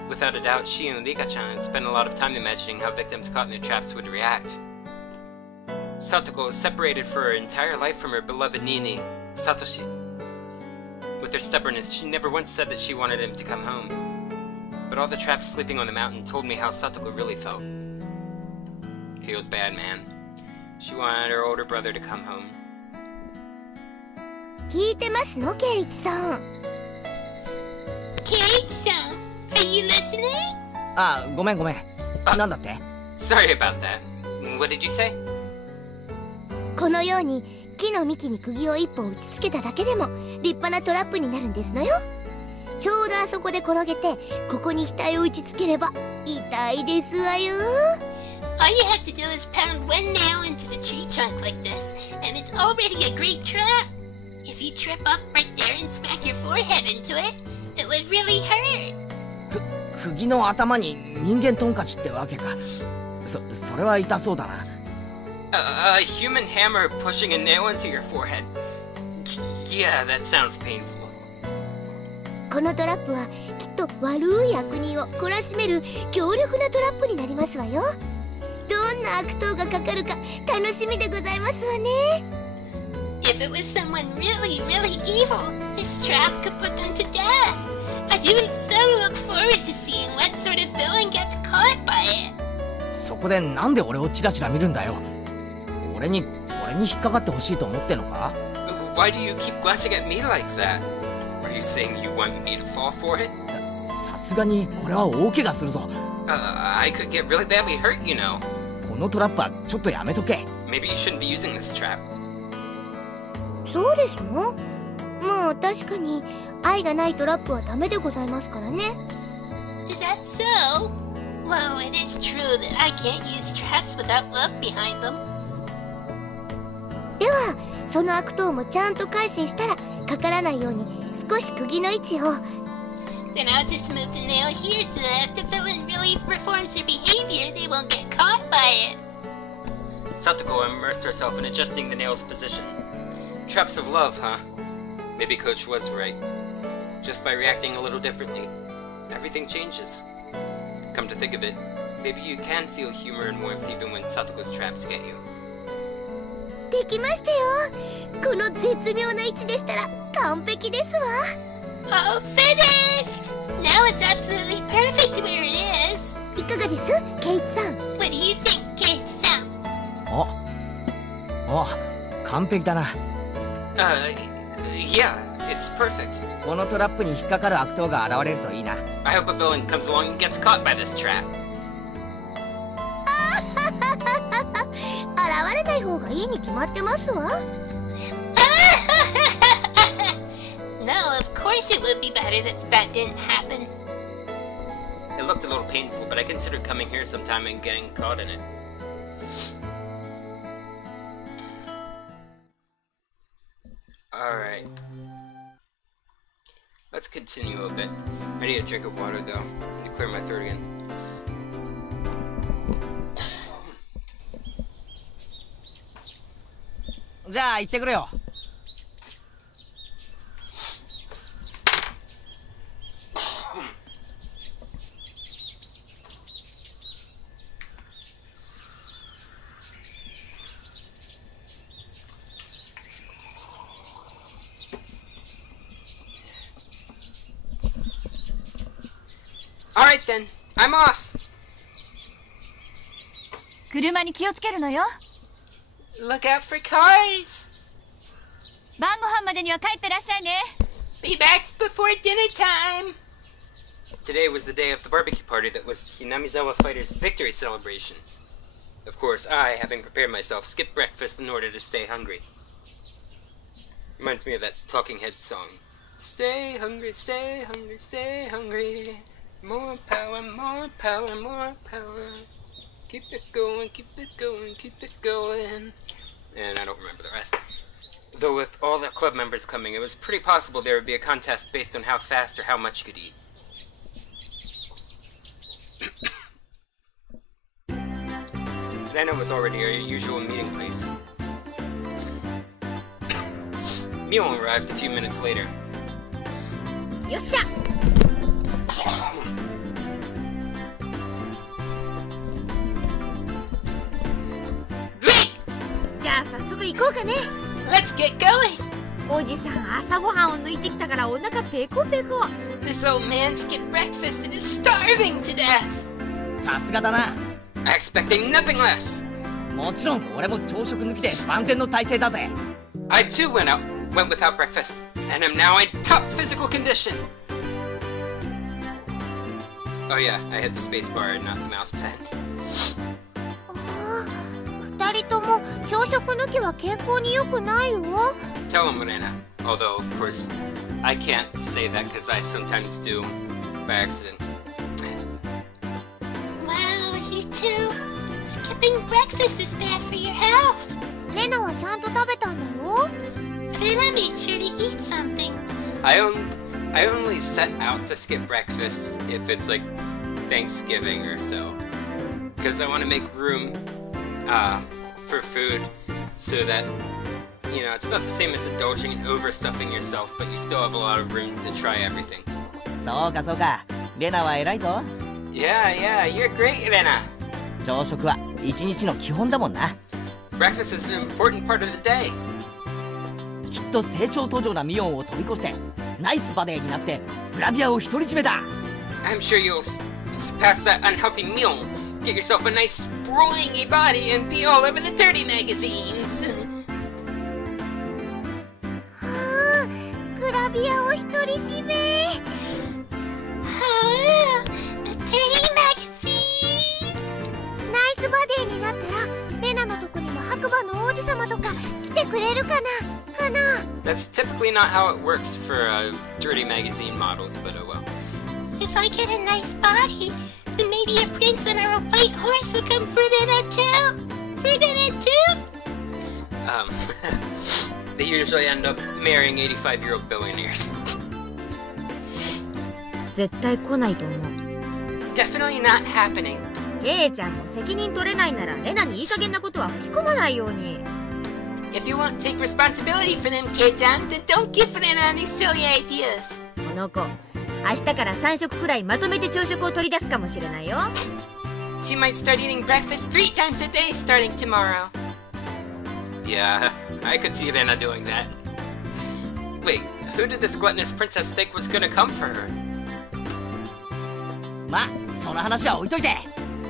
Without a doubt, she and Rika-chan had spent a lot of time imagining how victims caught in their traps would react. Satoko was separated for her entire life from her beloved Nini, Satoshi. With her stubbornness, she never once said that she wanted him to come home. But all the traps sleeping on the mountain told me how Satoko really felt. Feels bad, man. She wanted her older brother to come home. 聞いてますの、ケイチさん。Kate-san, are you listening? あ、ごめん。なんだって？ Sorry about that. What did you say? このように木の幹に釘を一本打ち付けただけでも立派なトラップになるんですのよ。ちょうどあそこで転げてここに額を打ち付ければ痛いですわよ。All you have to do is pound one nail into the tree trunk like this, and it's already a great trap. If you trip up right there and smack your forehead into it, it would really hurt. 釘の頭に人間トンカチってわけか。それは痛そうだな。A human hammer pushing a nail into your forehead. Yeah, that sounds painful. このトラップはきっと悪い悪人を懲らしめる強力なトラップになりますわよ。どんな悪党がかかるか楽しみでございますわね。If it was someone really, really evil, this trap could put them to death. I do so look forward to seeing what sort of villain gets caught by it. そこでなんで俺をチラチラ見るんだよ。これに引っかかってほしいと思ってんのか？ Why do you keep glancing at me like that? Are you saying you want me to fall for it? さすがにこれは大怪我するぞ。I could get really badly hurt, you know. このトラップはちょっとやめとけ。 Maybe you shouldn't be using this trap. そうですの？まあ確かに愛がないトラップはダメでございますからね。 Is that so? Well, it is true that I can't use traps without love behind them. ではその悪党もちゃんと改心したらかからないように少し釘の位置を。 Then I'll just move the nail here so that if the villain really performs their behavior, they won't get caught by it. Satoko immersed herself in adjusting the nail's position. Traps of love, huh? Maybe Coach was right. Just by reacting a little differently, everything changes. Come to think of it, maybe you can feel humor and warmth even when Satoko's traps get you. できましたよ。この絶妙な位置でしたら完璧ですわ。 Oh, finished! Now it's absolutely perfect where it is. いかがです、ケイチさん？ What do you think, Kate-san? 完璧だな。Yeah, it's perfect. このトラップに引っかかる悪党が現れるといいな。I hope a villain comes along and gets caught by this trap. 現れない方がいいに決まってますわ。No, of course it would be better if that didn't happen. It looked a little painful, but I considered coming here sometime and getting caught in it. Alright. Let's continue a bit. I need a drink of water though, to clear my throat again. Then, じゃあ行ってくれよ。Alright then, I'm off! 車に気をつけるのよ。 Look out for cars! 晩ご飯までには帰ってらっしゃいね。 Be back before dinner time. Today was the day of the barbecue party that was Hinamizawa Fighters' victory celebration. Of course, I, having prepared myself, skipped breakfast in order to stay hungry. Reminds me of that Talking Heads song. Stay hungry, stay hungry, stay hungry. More power, more power, more power. Keep it going, keep it going, keep it going. And I don't remember the rest. Though with all the club members coming, it was pretty possible there would be a contest based on how fast or how much you could eat. Rena was already our usual meeting place. Mion arrived a few minutes later. Yossha! じゃあ早速行こうかね。 Let's get going! おじさん朝ごはんを抜いてきたからお腹ペコペコ。 This old man skipped breakfast and is starving to death! さすがだな。 I expecting nothing less! もちろん俺も朝食抜きで万全の体制だぜ。 I too went without breakfast, and am now in top physical condition! Oh yeah, I hit the space bar and not the mouse pad. 2人とも朝食抜きは健康に良くないよ。 Tell him, Rena. Although, of course, I can't say that because I sometimes do by accident. Wow, you two. Skipping breakfast is bad for your health. レナはちゃんと食べたんだよ。 Rena made sure to eat something. I only set out to skip breakfast if it's like Thanksgiving or so. Because I want to make room for food so that, you know, it's not the same as indulging and overstuffing yourself, but you still have a lot of room to try everything. そうかそうか。レナは偉いぞ。 Yeah, you're great, Rena. 朝食は一日の基本だもんな。 Breakfast is an important part of the day. きっと成長途上なミオンを飛び越してナイスバデーになってグラビアを独り占めだ。 I'm sure you'll surpass that unhealthy meal, get yourself a nice sprawling body, and be all over the dirty magazines. はあ、グラビアを独り占め。 Oh, the dirty magazines! ナイスバデーになったらレナのとこにも白馬の王子様とか来てくれるかな。 That's typically not how it works for dirty magazine models, but oh well. If I get a nice body, then maybe a prince on a white horse will come for Rena too. For Rena too? They usually end up marrying 85-year-old billionaires. 絶対来ないと思う。 Definitely not happening. ケイちゃんも責任取れないならレナにいい加減なことは吹き込まないように。 If you won't take responsibility for them, Kei-chan, then don't give Rena any silly ideas. この子、明日から3食くらいまとめて朝食を取り出すかもしれないよ。 She might start eating breakfast 3 times a day starting tomorrow. Yeah, I could see Rena doing that. Wait, who did this gluttonous princess think was gonna come for her? まあその話は置いといて。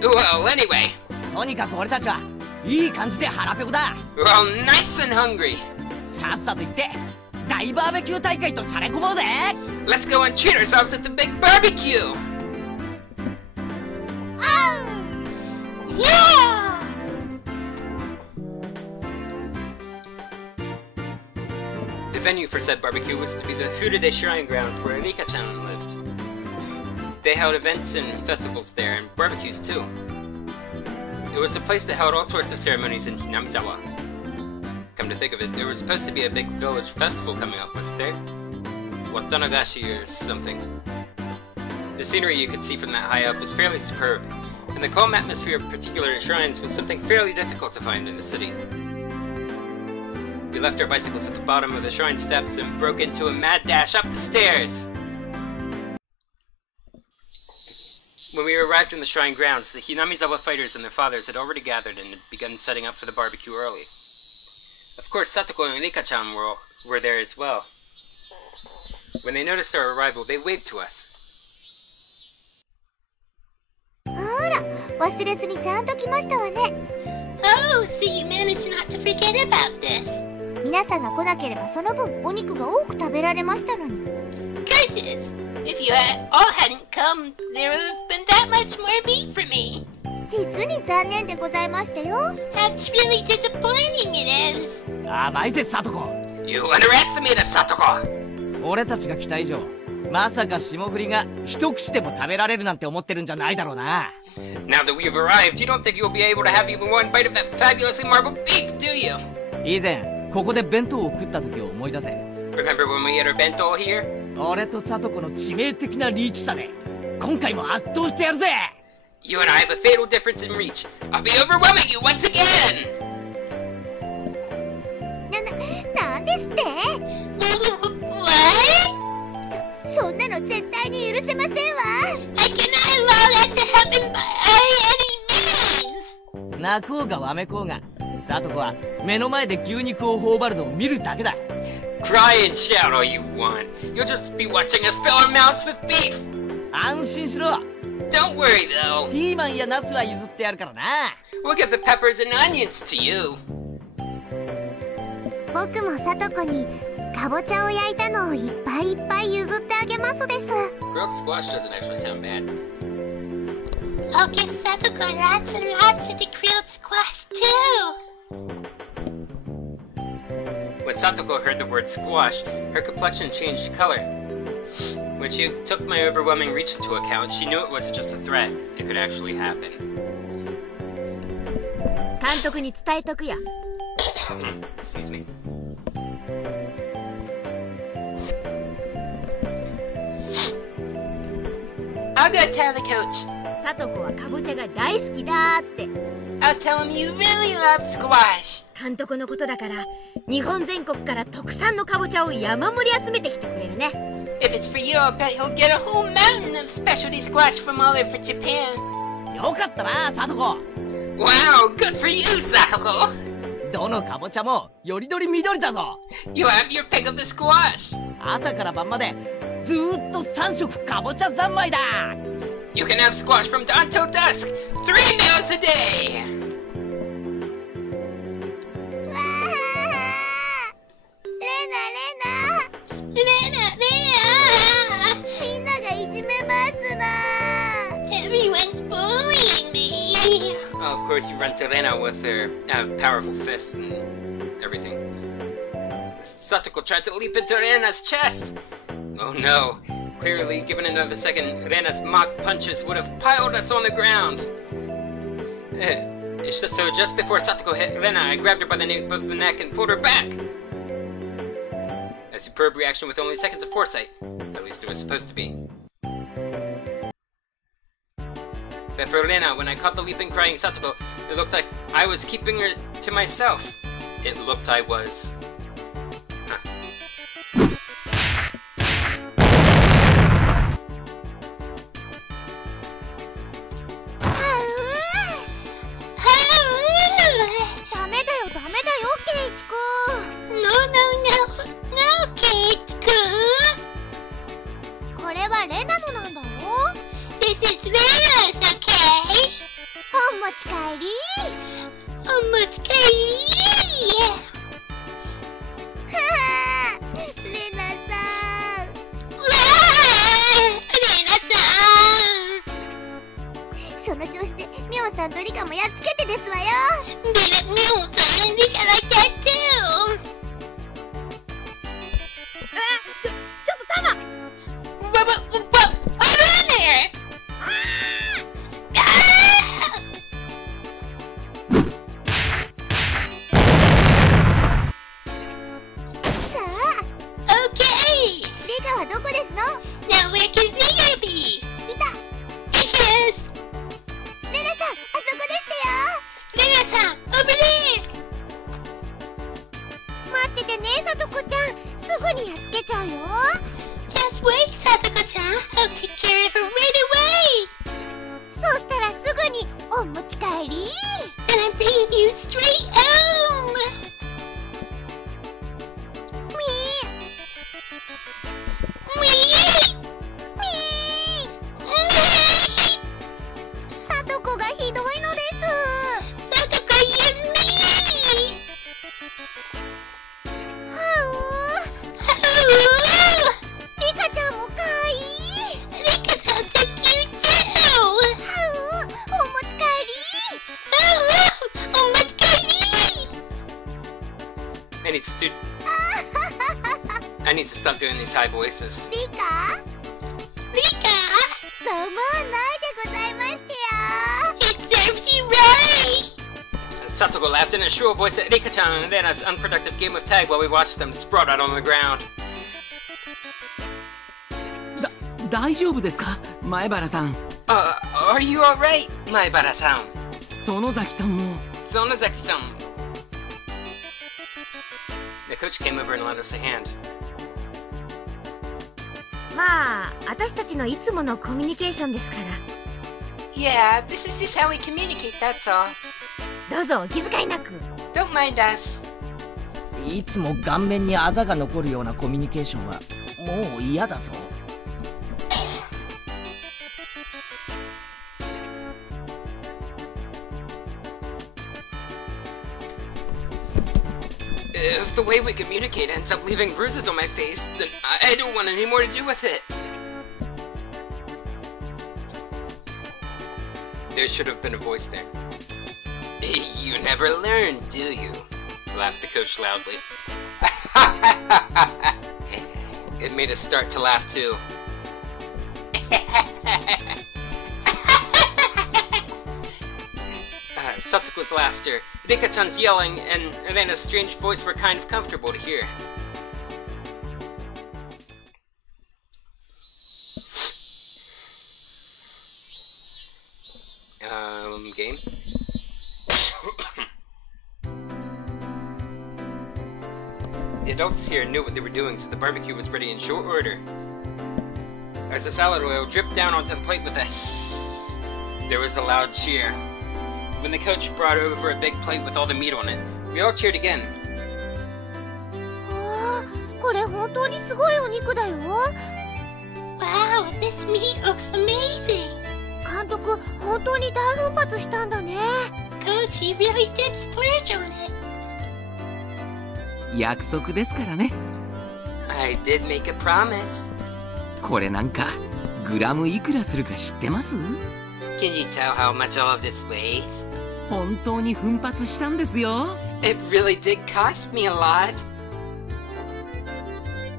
Well, anyway. とにかく俺たちはいい感じで腹ペコだ。 We're all nice and hungry. さっさと行って大バーベキュー大会としゃれ込もうぜ。 Let's go and treat ourselves at the big barbecue. Yeah! The venue for said barbecue was to be the Hōjō Shrine Grounds where Rika-chan lived. They held events and festivals there, and barbecues too. It was a place that held all sorts of ceremonies in Hinamizawa. Come to think of it, there was supposed to be a big village festival coming up, wasn't there? Watanagashi or something. The scenery you could see from that high up was fairly superb, and the calm atmosphere of particular shrines was something fairly difficult to find in the city. We left our bicycles at the bottom of the shrine steps and broke into a mad dash up the stairs! When we arrived in the shrine grounds, the Hinamizawa fighters and their fathers had already gathered and had begun setting up for the barbecue early. Of course, Satoko and Rika-chan were there as well. When they noticed our arrival, they waved to us. ほら、忘れずにちゃんと来ましたわね。 Oh, so you managed not to forget about this. 皆さんが来なければその分お肉が多く食べられましたのに。 Curses! If if you all hadn't come, there would have been that much more meat for me. 実に残念でございましたよ。That's really disappointing, it is. 甘いぜサトコ。 You underestimated Satoko! 俺たちが来た以上、まさか霜降りが一口でも食べられるなんて思ってるんじゃないだろうな。 Now that we've arrived, you don't think you'll be able to have even one bite of that fabulously marbled beef, do you? 以前ここで弁当を食った時を思い出せ。 Remember when we ate our bento here? 俺とサトコの致命的なリーチさで今回も圧倒してやるぜ。 You and I have a fatal difference in reach. I'll be overwhelming you once again! なんですって？ What? そんなの絶対に許せませんわ。 I cannot allow that to happen by any means! 泣こうがわめこうが、サトコは目の前で牛肉を頬張るのを見るだけだ。 Cry and shout all you want. You'll just be watching us fill our mouths with beef! 安心しろ。 Don't worry though. ピーマンやナスは譲ってやるからな。 We'll give the peppers and onions to you. 僕もサトコにかぼちゃを焼いたのをいっぱいいっぱい譲ってあげますです。 Grilled squash doesn't actually sound bad. I'll give Satoko lots and lots of the grilled squash too! When Satoko heard the word squash, her complexion changed color. When she took my overwhelming reach into account, she knew it wasn't just a threat. It could actually happen. 監督に伝えとくよ。 Excuse me. I'll go tell the coach. サトコはかぼちゃが大好きだって。 I'll tell him you really love squash. 監督のことだから日本全国から特産のかぼちゃを山盛り集めてきてくれるね。 If it's for you, I'll bet he'll get a whole mountain of specialty squash from all over Japan. よかったなサトコ。 Wow, good for you, Satoko! どのかぼちゃもよりどり緑だぞ。 You have your pick of the squash. 朝から晩までずーっと3食かぼちゃ三昧だ。 You can have squash from dawn till dusk. 3 meals a day. わあ、レナみんながいじめますな。 Everyone's bullying me. Oh, of course, you run to Lena with her powerful fists and everything. Satoko tried to leap into Rena's chest. Oh no. Clearly, given another second, Rena's mock punches would have piled us on the ground. So just before Satoko hit Rena, I grabbed her by the nape of the neck and pulled her back. A superb reaction with only seconds of foresight. At least it was supposed to be. But for Rena, when I caught the leaping, crying Satoko, it looked like I was keeping her to myself. It looked I was. Dude, I need to stop doing these high voices. リカ Rika! そう思わないでございましてよ It serves you right! Satoko laughed in a shrill voice at Rika-chan and then an unproductive game of tag while we watched them sprawl out on the ground. 大丈夫ですか、前原さん。Are you alright, Maibara-san? 園崎さんも。Zonozaki-san. The coach came over and lent us a hand. まあ私たちのいつものコミュニケーションですから。 Yeah, this is just how we communicate, that's all. どうぞお気遣いなく。 Don't mind us. いつも顔面にあざが残るようなコミュニケーションはもう嫌だぞ。If the way we communicate ends up leaving bruises on my face, then I don't want any more to do with it. There should have been a voice there. You never learn, do you? Laughed the coach loudly. It made us start to laugh too. Satoko's laughter, Rika-chan's yelling, and then a strange voice were kind of comfortable to hear. Game? The adults here knew what they were doing, so the barbecue was ready in short order. As the salad oil dripped down onto the plate with us, there was a loud cheer. When the coach brought over a big plate with all the meat on it, we all cheered again. わあ、これ本当にすごいお肉だよ。 Wow, this meat looks amazing! 監督、本当に大奮発したんだね。 Coach, you really did splurge on it! 約束ですからね。 I did make a promise. これなんかグラムいくらするか知ってます？ Can you tell how much all of this weighs? 本当に奮発したんですよ。 It really did cost me a lot.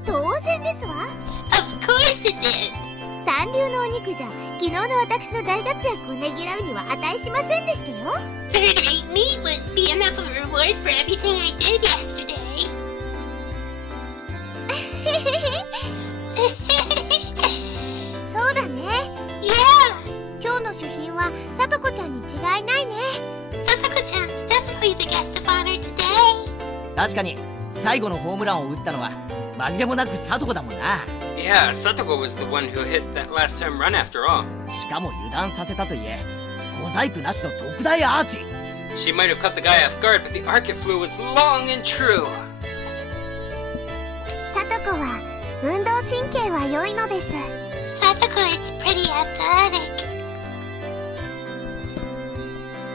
当然ですわ。 Of course it did! 三流のお肉じゃ昨日の私の大活躍をねぎらうには値しませんでしたよ。 Third-rate meat wouldn't be enough of a reward for everything I did yesterday. そうだね。 Yeah! 今日の主賓はさとこちゃんに違いないね。 Satoko-chan's definitely the guest of honor today. 確かに最後のホームランを打ったのは紛れもなくサトコだもんな。 Yeah, Satoko was the one who hit that last home run after all. しかも油断させたといえ小細工なしの特大アーチ。 She might have caught the guy off guard, but the arc it flew was long and true. さとこは運動神経は良いのです。 Satoko is pretty athletic.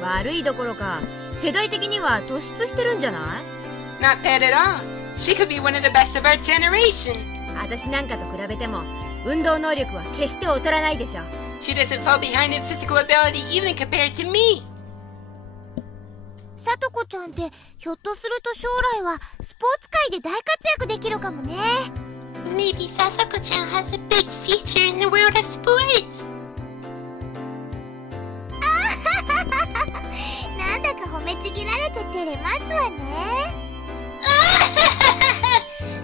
悪いどころか世代的には突出してるんじゃない？ Not bad at all. She could be one of the best of our generation. 私なんかと比べても運動能力は決して劣らないでしょ。 She doesn't fall behind in physical ability even compared to me. さとこちゃんってひょっとすると将来はスポーツ界で大活躍できるかもね。 Maybe Satoko-chan has a big future in the world of sports. なんだか褒めちぎられて照れますわね。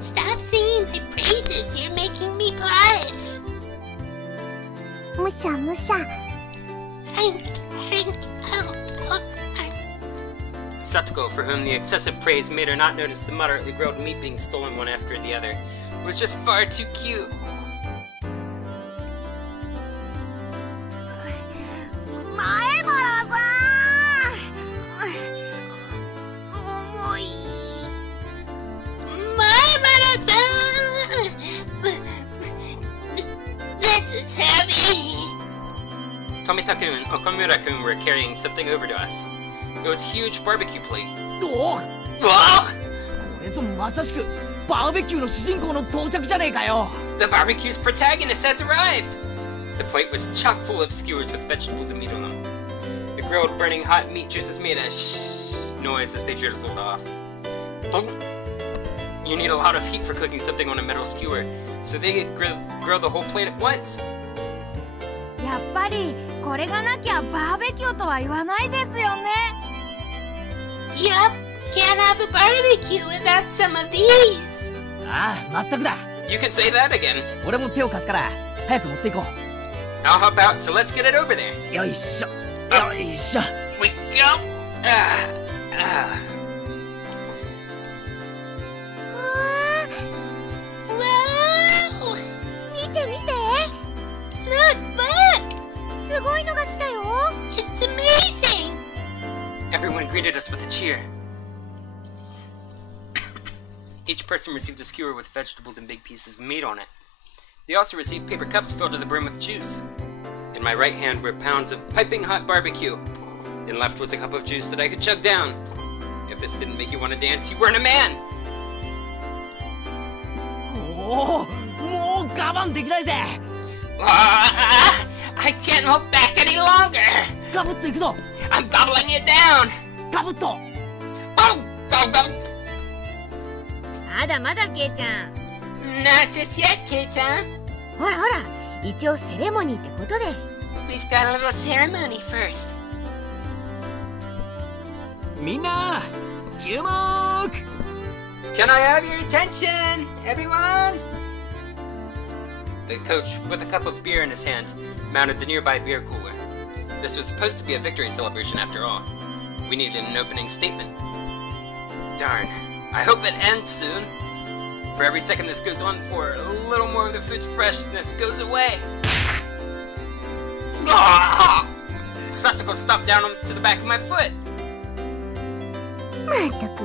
Stop singing my praises, you're making me blush. むしゃむしゃ。Satoko, for whom the excessive praise made her not notice the moderately grilled meat being stolen one after the other, was just far too cute. 前原さん、重い。 This is heavy. Tomita-kun and Okamura-kun were carrying something over to us. It was a huge barbecue plate. おお、 Whoa! これぞまさしくバーベキューの主人公の到着じゃねえかよ。 The barbecue's protagonist has arrived! The plate was chock full of skewers with vegetables and meat on them. The grilled, burning hot meat juices made a shh noise as they drizzled off. Thunk, You need a lot of heat for cooking something on a metal skewer, so they grill the whole plate at once. やっぱりこれがなきゃバーベキューとは言わないですよね。Yup, can't have a barbecue without some of these. ああ、まったくだ。 You can say that again. 俺も手を貸すから早く持っていこう。 I'll help out, so let's get it over there. よいしょ、よいしょ。 We go. 見て見て。 Look, look! すごいのが来たよ。 It's amazing! Everyone greeted us with a cheer. Each person received a skewer with vegetables and big pieces of meat on it. They also received paper cups filled to the brim with juice. In my right hand were pounds of piping hot barbecue. And left was a cup of juice that I could chug down. If this didn't make you want to dance, you weren't a man! おお、もう我慢できないぜ。 I can't hold back any longer! ガブッといくぞ。 I'm gobbling it down! ガブッと。 Oh, go, go! まだまだケイちゃん。 Not just yet, K-chan. ほらほら、一応セレモニーってことで。 We've got a little ceremony first. みんな注目。 Can I have your attention, everyone? The coach, with a cup of beer in his hand, mounted the nearby beer cooler. This was supposed to be a victory celebration after all. We needed an opening statement. Darn. I hope it ends soon. For every second this goes on for, a little more of the food's freshness goes away. Satoko stomped down to the back of my foot. まったく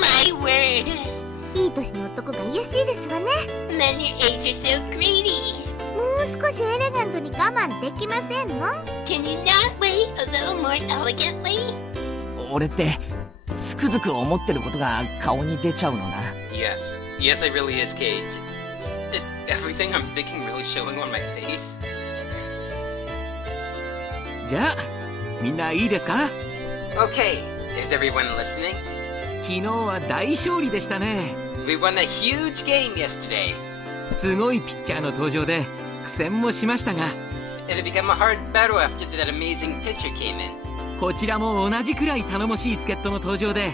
My word! いい年の男が癒しいですわね。 Men your age are so greedy. もう少しエレガントに我慢できませんの？ Can you not wait a little more elegantly? 俺ってつくづく思ってることが顔に出ちゃうのな。 Yes. Yes, it really is, Kate. Is everything I'm thinking really showing on my face? じゃあみんないいですか。 Okay, is everyone listening? 昨日は大勝利でしたね。 We won a huge game yesterday. すごいピッチャーの登場で苦戦もしましたが、 It had become a hard battle after that amazing pitcher came in. こちらも同じくらい頼もしい助っ人の登場で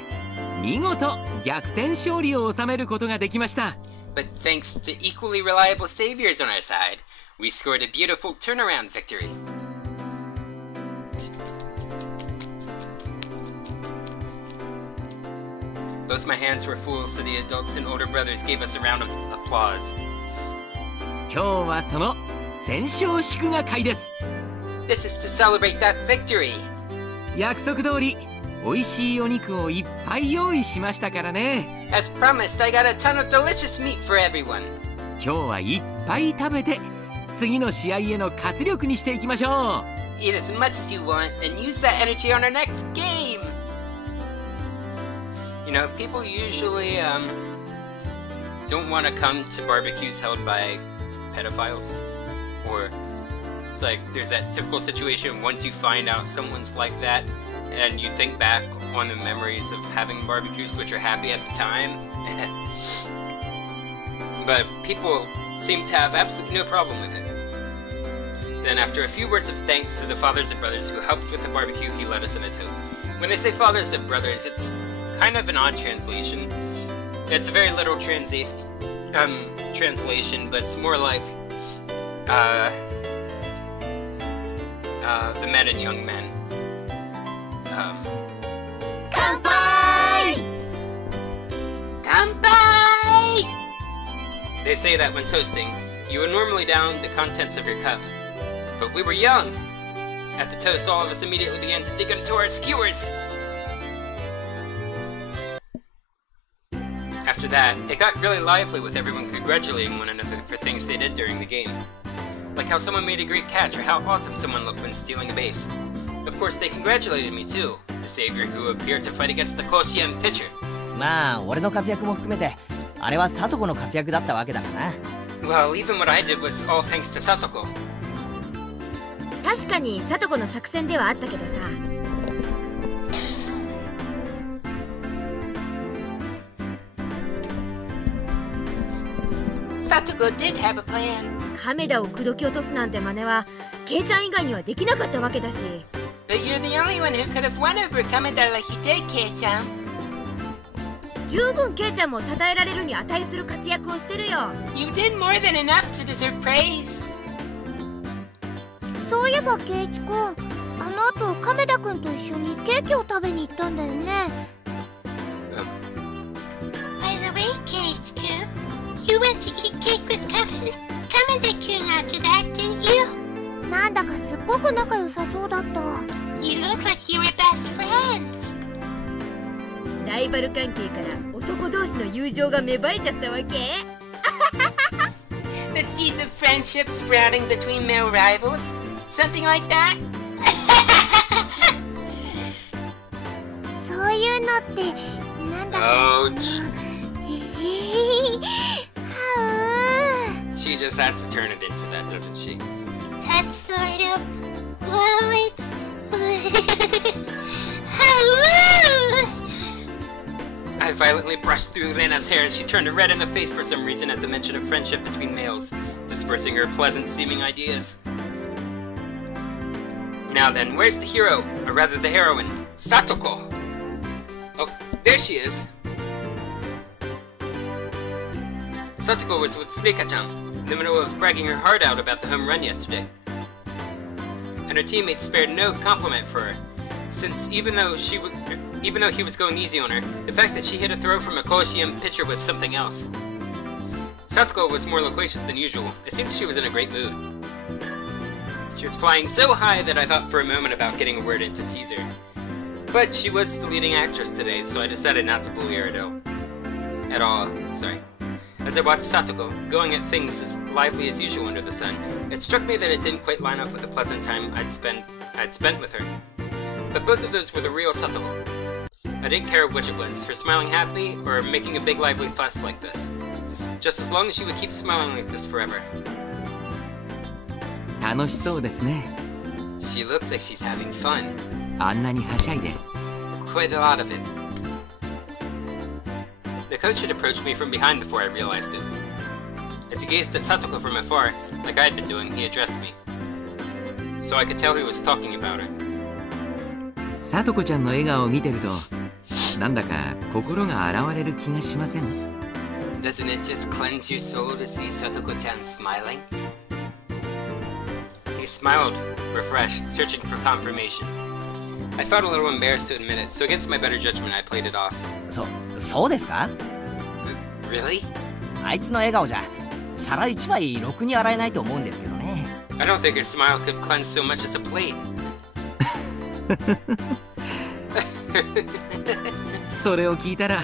見事逆転勝利を収めることができました。 But thanks to equally reliable saviors on our side, we scored a beautiful turnaround victory. Both my hands were full, so the adults and older brothers gave us a round of applause. 今日はその戦勝祝賀会です。 This is to celebrate that victory. 約束通り美味しいお肉をいっぱい用意しましたからね。 As promised, I got a ton of delicious meat for everyone. 今日はいっぱい食べて次の試合への活力にしていきましょう。 Eat as much as you want, and use that energy on our next game. You know, people usually don't want to come to barbecues held by pedophiles, or it's like there's that typical situation once you find out someone's like that, and you think back on the memories of having barbecues which are happy at the time. But people seem to have absolutely no problem with it. Then after a few words of thanks to the fathers and brothers who helped with the barbecue, he led us in a toast. When they say fathers and brothers, it's kind of an odd translation. It's a very literal translation, but it's more like the men and young men. Kanpai! Kanpai! They say that when toasting, you would normally down the contents of your cup. But we were young. At the toast, all of us immediately began to dig into our skewers. After that, it got really lively with everyone congratulating one another for things they did during the game. Like how someone made a great catch or how awesome someone looked when stealing a base. Of course, they congratulated me too, the savior who appeared to fight against the Koshien pitcher. まあ俺の活躍も含めてあれはサトコの活躍だったわけだからな。 Well, even what I did was all thanks to Satoko. 確かにサトコの作戦ではあったけどさ。Satoko did have a plan. 亀田を口説き落とすなんて真似はケイちゃん以外にはできなかったわけだし。 But you're the only one who could have won over Kameda like you did, Kei-chan. 十分ケイちゃんも称えられるに値する活躍をしてるよ。 You did more than enough to deserve praise. そういえばケイチ君、あの後亀田君と一緒にケーキを食べに行ったんだよね。 By the way, Kei-kun, you went to eat cake with Kameda-kun after that, didn't you? なんだかすっごく仲良さそうだった。 You look like you were best friends. ライバル関係から男同士の友情が芽生えちゃったわけ。 The seeds of friendship sprouting between male rivals? Something like that? そういうのってなんだか。 Oh, jeez. She just has to turn it into that, doesn't she? That's sort of... Well, it's... I violently brushed through Rena's hair as she turned red in the face for some reason at the mention of friendship between males, dispersing her pleasant-seeming ideas. Now then, where's the hero, or rather the heroine, Satoko? Oh, there she is! Satoko was with Rika-chan, in the middle of bragging her heart out about the home run yesterday. And her teammates spared no compliment for her, since even though he was going easy on her, the fact that she hit a throw from a Coliseum pitcher was something else. Satoko was more loquacious than usual. It seemed she was in a great mood. She was flying so high that I thought for a moment about getting a word in to tease her. But she was the leading actress today, so I decided not to bully her at all. As I watched Satoko, going at things as lively as usual under the sun, it struck me that it didn't quite line up with the pleasant time I'd spent with her. But both of those were the real Satoko. I didn't care which it was, her smiling happy or making a big lively fuss like this. Just as long as she would keep smiling like this forever. 楽しそうですね。 She looks like she's having fun. あんなにはしゃいで。 Quite a lot of it. The coach had approached me from behind before I realized it. As he gazed at Satoko from afar, like I had been doing, he addressed me. So I could tell he was talking about her. さとこちゃんの笑顔を見てると、なんだか心が洗われる気がしません。 Doesn't it just cleanse your soul to see Satoko-chan smiling? He smiled, refreshed, searching for confirmation. I felt a little embarrassed to admit it, so against my better judgment I played it off. そうですか？ Really? あいつの笑顔じゃ皿一枚ろくに洗えないと思うんですけどね。 I don't think her smile could cleanse so much as a plate. それを聞いたら、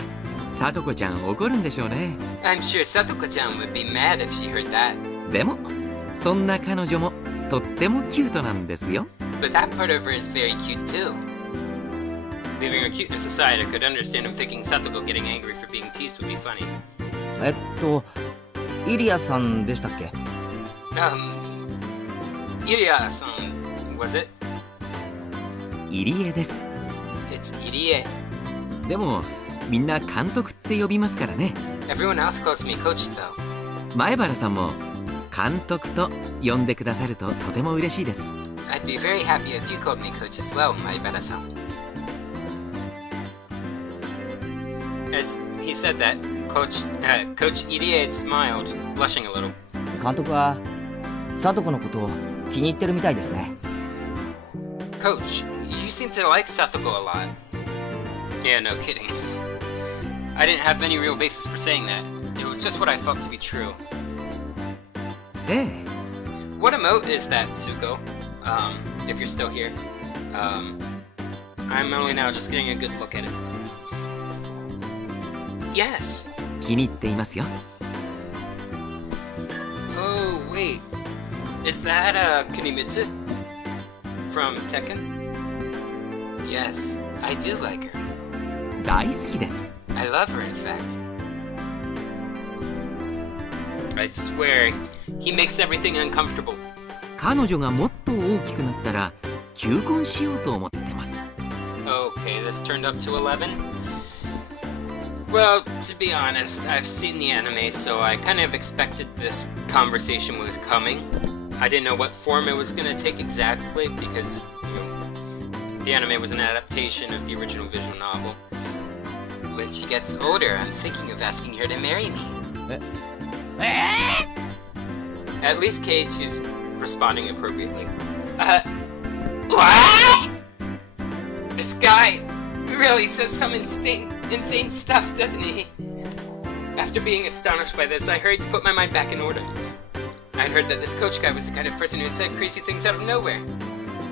さとこちゃん怒るんでしょうね。 I'm sure Satoko-chan would be mad if she heard that. でも、そんな彼女もとってもキュートなんですよ。 But that part of her is very cute too. Leaving her cuteness aside, I could understand him thinking Satoko getting angry for being teased would be funny. イリアさんでしたっけ？ Iria-san, was it? 入江です。 It's Irie. でも、みんな監督って呼びますからね。 Everyone else calls me coach though. 前原さんも監督と呼んでくださるととても嬉しいです。 I'd be very happy if you called me coach as well, Maibara-san. As he said that, Coach Irie smiled, blushing a little. 監督はさとこのことを気に入ってるみたいですね。 Coach, you seem to like Satoko a lot. Yeah, no kidding. I didn't have any real basis for saying that. It was just what I felt to be true. ええ。 What emote is that, Tsuko? If you're still here. I'm only now just getting a good look at it. Yes! 気に入っていますよ。 Oh, wait. Is that, Kunimitsu? From Tekken? Yes, I do like her. 大好きです。 I love her, in fact. I swear, he makes everything uncomfortable. 彼女がもっと大きくなったら求婚しようと思ってます。 Okay, this turned up to 11. Well, to be honest, I've seen the anime, so I kind of expected this conversation was coming. I didn't know what form it was going to take exactly, because the anime was an adaptation of the original visual novel. When she gets older, I'm thinking of asking her to marry me. At least Keiichi's responding appropriately. What? This guy really says some insane stuff, doesn't he? After being astonished by this, I hurried to put my mind back in order. I'd heard that this coach guy was the kind of person who said crazy things out of nowhere.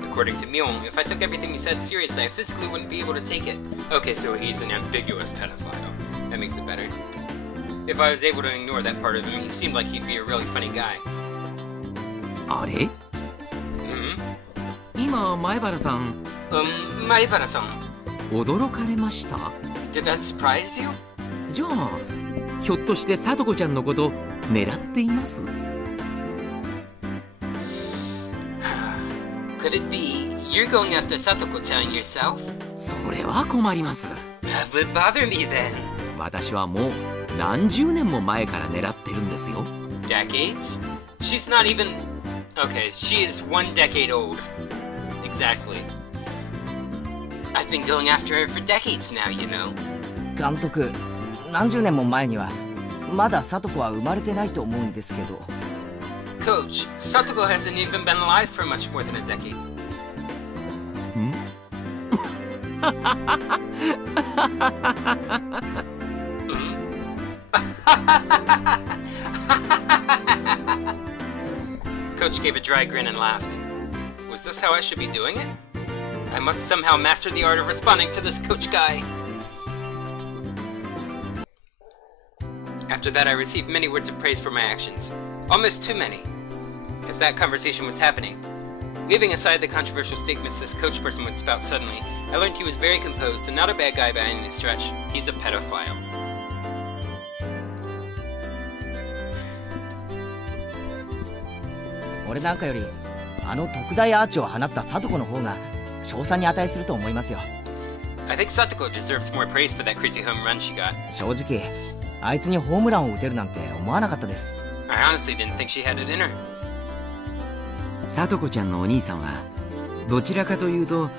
According to Mion, if I took everything he said seriously, I physically wouldn't be able to take it. Okay, so he's an ambiguous pedophile. That makes it better. If I was able to ignore that part of him, he seemed like he'd be a really funny guy. あれ 今、前原さん、前原さん。驚かれました Did that surprise you? じゃあ、ひょっとしてさとこちゃんのこと狙っています Could it be you're going after Satoko-chan yourself? それは困ります That would bother me then. 私はもう何十年も前から狙ってるんですよ Decades? She's not even... Okay, she is 1 decade old. Exactly. I've been going after her for decades now, you know. 監督、何十年も前にはまだサトコは生まれてないと思うんですけど。Coach, Satoko hasn't even been alive for much more than a decade. Coach gave a dry grin and laughed. Was this how I should be doing it? I must somehow master the art of responding to this coach guy. After that, I received many words of praise for my actions. Almost too many. As that conversation was happening, leaving aside the controversial statements this coach person would spout suddenly, I learned he was very composed and not a bad guy by any stretch. He's a pedophile. 俺なんかよりあの特大アーチを放ったサトコの方が賞賛に値すると思いますよ。I think Satoko deserves more praise for that crazy home run she got. 正直、あいつにホームランを打てるなんて思わなかったです。I honestly didn't think she had it in her. さとこちゃんのお兄さんはどちらかというと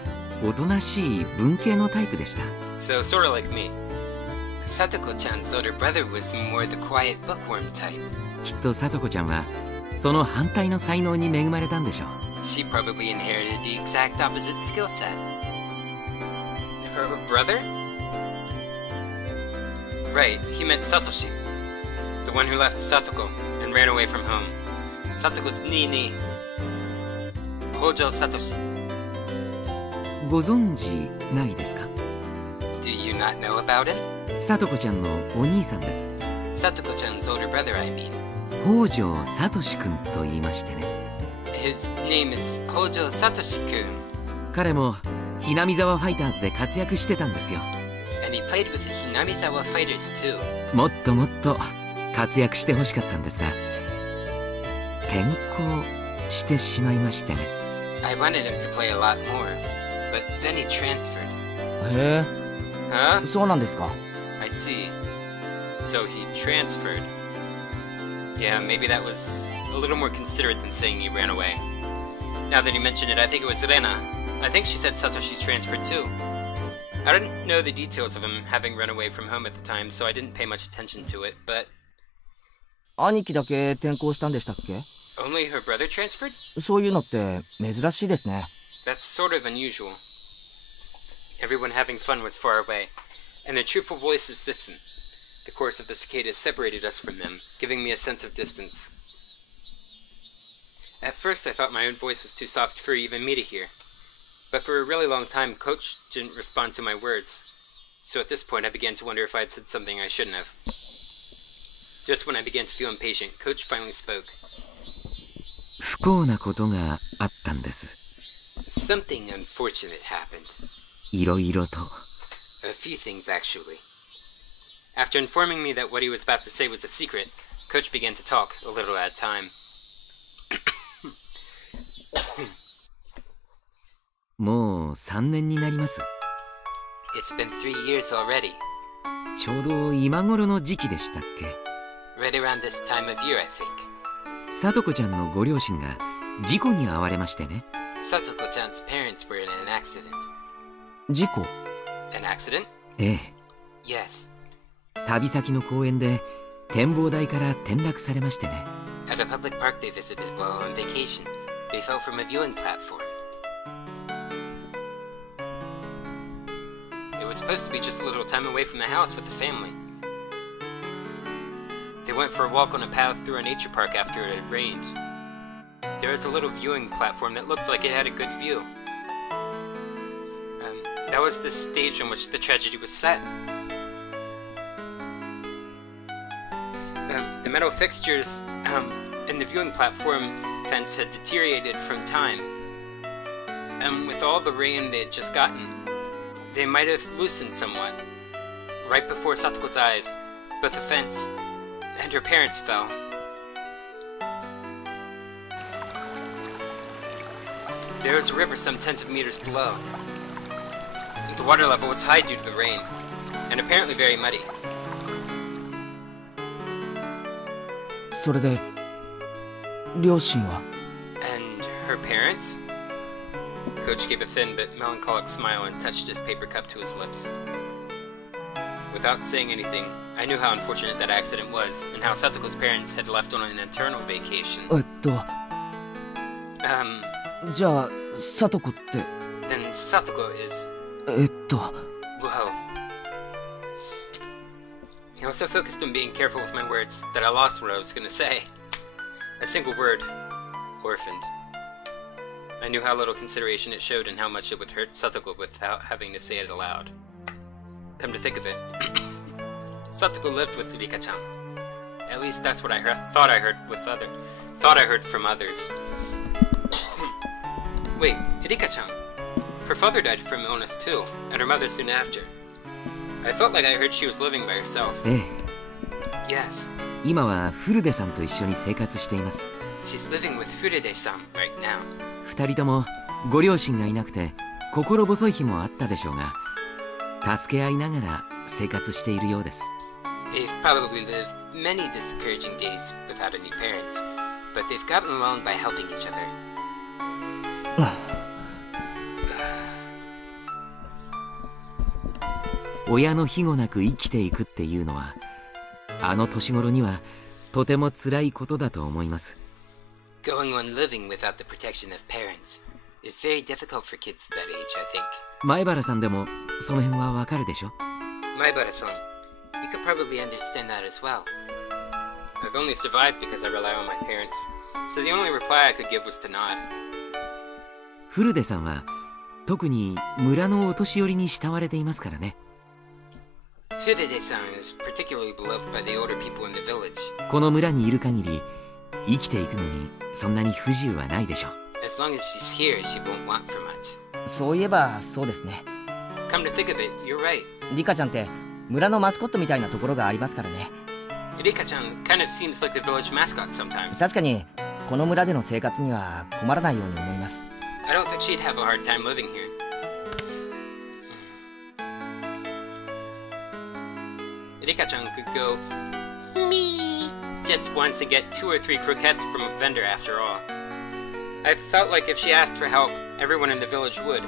おとなしい文系のタイプでした。So sort of like me. Satoko-chan's older brother was more the quiet bookworm type. きっとさとこちゃんはその反対の才能に恵まれたんでしょう。She probably inherited the exact opposite skill set. Her brother? Right, he meant Satoshi. The one who left Satoko and ran away from home. Satoko's Nini. Hōjō Satoshi. ご存知ないですか Do you not know about him? さとこちゃんのお兄さんです。Satoko-chan's older brother, I mean. 北条聡くんと言いましてね。His name is Hōjō Satoshi-kun. 彼もひなみざわファイターズで活躍してたんですよ。And he played with the Hinamizawa fighters too. もっともっと活躍してほしかったんですが、転校してしまいましてね。I wanted him to play a lot more, but then he transferred. へえ、Huh? そうなんですか。I see. So he transferred. Yeah, maybe that was a little more considerate than saying he ran away. Now that you mention it, I think it was Rena. I think she said Satoshi transferred too. I didn't know the details of him having run away from home at the time, so I didn't pay much attention to it, but... 兄貴だけ転校したんでしたっけ？ Only her brother transferred? そういうのって珍しいですね。That's sort of unusual. Everyone having fun was far away, and their cheerful voices distant. The chorus of the cicadas separated us from them, giving me a sense of distance. At first I thought my own voice was too soft for even me to hear. But for a really long time, Coach didn't respond to my words. So at this point I began to wonder if I had said something I shouldn't have. Just when I began to feel impatient, Coach finally spoke. 不幸なことがあったんです。Something unfortunate happened. いろいろと。A few things, actually. After informing me that what he was about to say was a secret, Coach began to talk, a little at a time. もう3年になります。It's been 3 years already. ちょうど今頃の時期でしたっけ？ Right around this time of year, I think. さとこちゃんのご両親が事故に遭われましてね。Satoko-chan's parents were in an accident. 事故？ An accident? ええ。 Yes. 旅先の公園で展望台から転落されましてね。At a public park they visited while on vacation, they fell from a viewing platform. It was supposed to be just a little time away from the house with the family. They went for a walk on a path through a nature park after it had rained. There was a little viewing platform that looked like it had a good view. That was the stage on which the tragedy was set. The metal fixtures in the viewing platform fence had deteriorated from time. And with all the rain they had just gotten, they might have loosened somewhat. Right before Satoko's eyes, both the fence and her parents fell. There was a river some tens of meters below. The water level was high due to the rain, and apparently very muddy. それで両親は？ And her parents? Coach gave a thin but melancholic smile and touched his paper cup to his lips. Without saying anything, I knew how unfortunate that accident was, and how Satoko's parents had left on an internal vacation. じゃあさとこって？ Then Satoko is... Well... I was so focused on being careful with my words that I lost what I was gonna say. A single word. Orphaned. I knew how little consideration it showed and how much it would hurt Satoko without having to say it aloud. Come to think of it, Satoko lived with Rika-chan. At least that's what I thought I heard from others. Wait, Rika-chan. Her father died from illness too, and her mother soon after. I felt like I heard she was living by herself. ええ。 Yes. 今はフルデさんと一緒に生活しています。 She's living with Furude-san right now. 二人ともご両親がいなくて心細い日もあったでしょうが、助け合いながら生活しているようです。 They've probably lived many discouraging days without any parents, but they've gotten along by helping each other. 親の庇護なく生きていくっていうのは、あの年頃にはとても辛いことだと思います。 Going on living without the protection of parents is very difficult for kids that age, I think. 前原さんでもその辺はわかるでしょ？ Maibara-san, you could probably understand that as well. I've only survived because I rely on my parents, so the only reply I could give was to nod. フルデさんは特に村のお年寄りに慕われていますからね。 Furude-san is particularly beloved by the older people in the village. この村にいる限り生きていくのにそんなに不自由はないでしょう。 As long as she's here, she won't want for much. そういえばそうですね。 Come to think of it, you're right. リカちゃんって村のマスコットみたいなところがありますからね。 Rika-chan kind of seems like the village mascot sometimes. 確かにこの村での生活には困らないように思います。 I don't think she'd have a hard time living here. Rika-chan could go Me. just once and get 2 or 3 croquettes from a vendor after all. I felt like if she asked for help, everyone in the village would.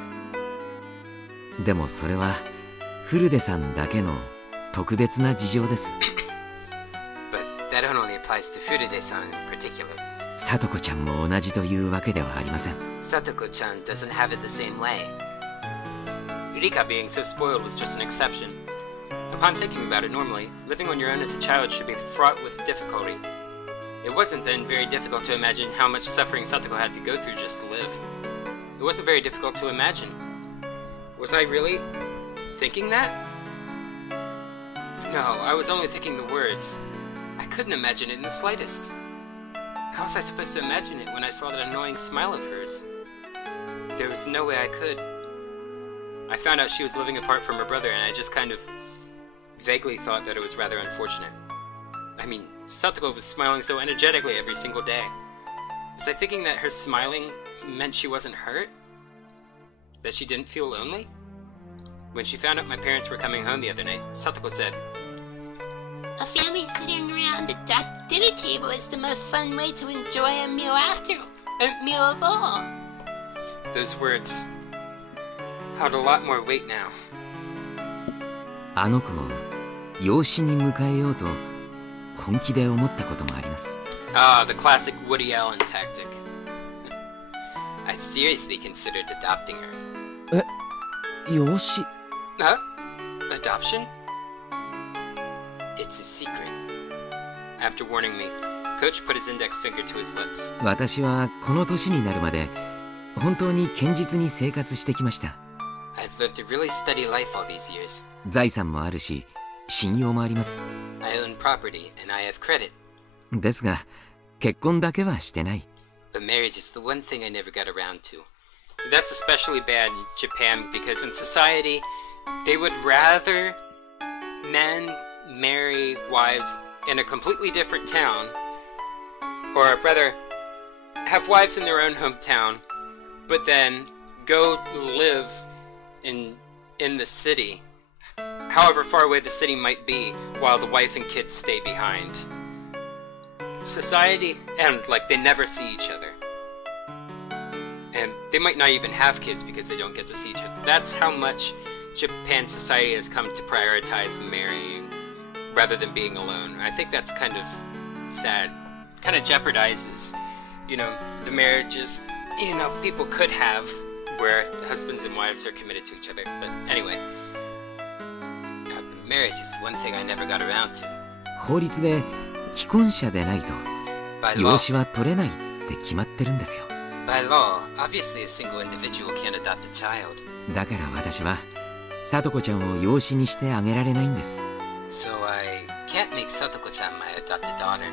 でもそれはフルデさんだけの特別な事情です。 But that only applies to Furude-san in particular. さとこちゃんも同じというわけではありません。 Satoko-chan doesn't have it the same way. Rika being so spoiled was just an exception. Upon thinking about it normally, living on your own as a child should be fraught with difficulty. It wasn't then very difficult to imagine how much suffering Satoko had to go through just to live. It wasn't very difficult to imagine. Was I really thinking that? No, I was only thinking the words. I couldn't imagine it in the slightest. How was I supposed to imagine it when I saw that annoying smile of hers? There was no way I could. I found out she was living apart from her brother, and I just kind of vaguely thought that it was rather unfortunate. I mean, Satoko was smiling so energetically every single day. Was I thinking that her smiling meant she wasn't hurt? That she didn't feel lonely? When she found out my parents were coming home the other night, Satoko said, A family sitting around the dinner table is the most fun way to enjoy a meal of all. Those words held a lot more weight now. あの子を養子に迎えようと本気で思ったこともあります。Ah, the classic Woody Allen tactic. I've seriously considered adopting her. 養子 Huh? Adoption? It's a secret. After warning me, Coach put his index finger to his lips. 私はこの年になるまで本当に堅実に生活してきました。I've lived a really steady life all these years. 財産もあるし信用もあります。 I own property and I have credit. ですが結婚だけはしてない。 But marriage is the one thing I never got around to. That's especially bad in Japan because in society, they would rather men marry wives in a completely different town, or rather, have wives in their own hometown, but then go live in the city, however far away the city might be, while the wife and kids stay behind. Society, and like they never see each other. And they might not even have kids because they don't get to see each other. That's how much Japan society has come to prioritize marrying rather than being alone. I think that's kind of sad. Kind of jeopardizes, the marriages, people could have where husbands and wives are committed to each other. But anyway, marriage is the one thing I never got around to. 法律で既婚者でないと By 養 law, 子は取れないって決まってるんですよ。 by law, obviously a single individual can't adopt a child. だから私は聡子ちゃんを養子にしてあげられないんです。 So I can't make Satoko-chan my adopted daughter.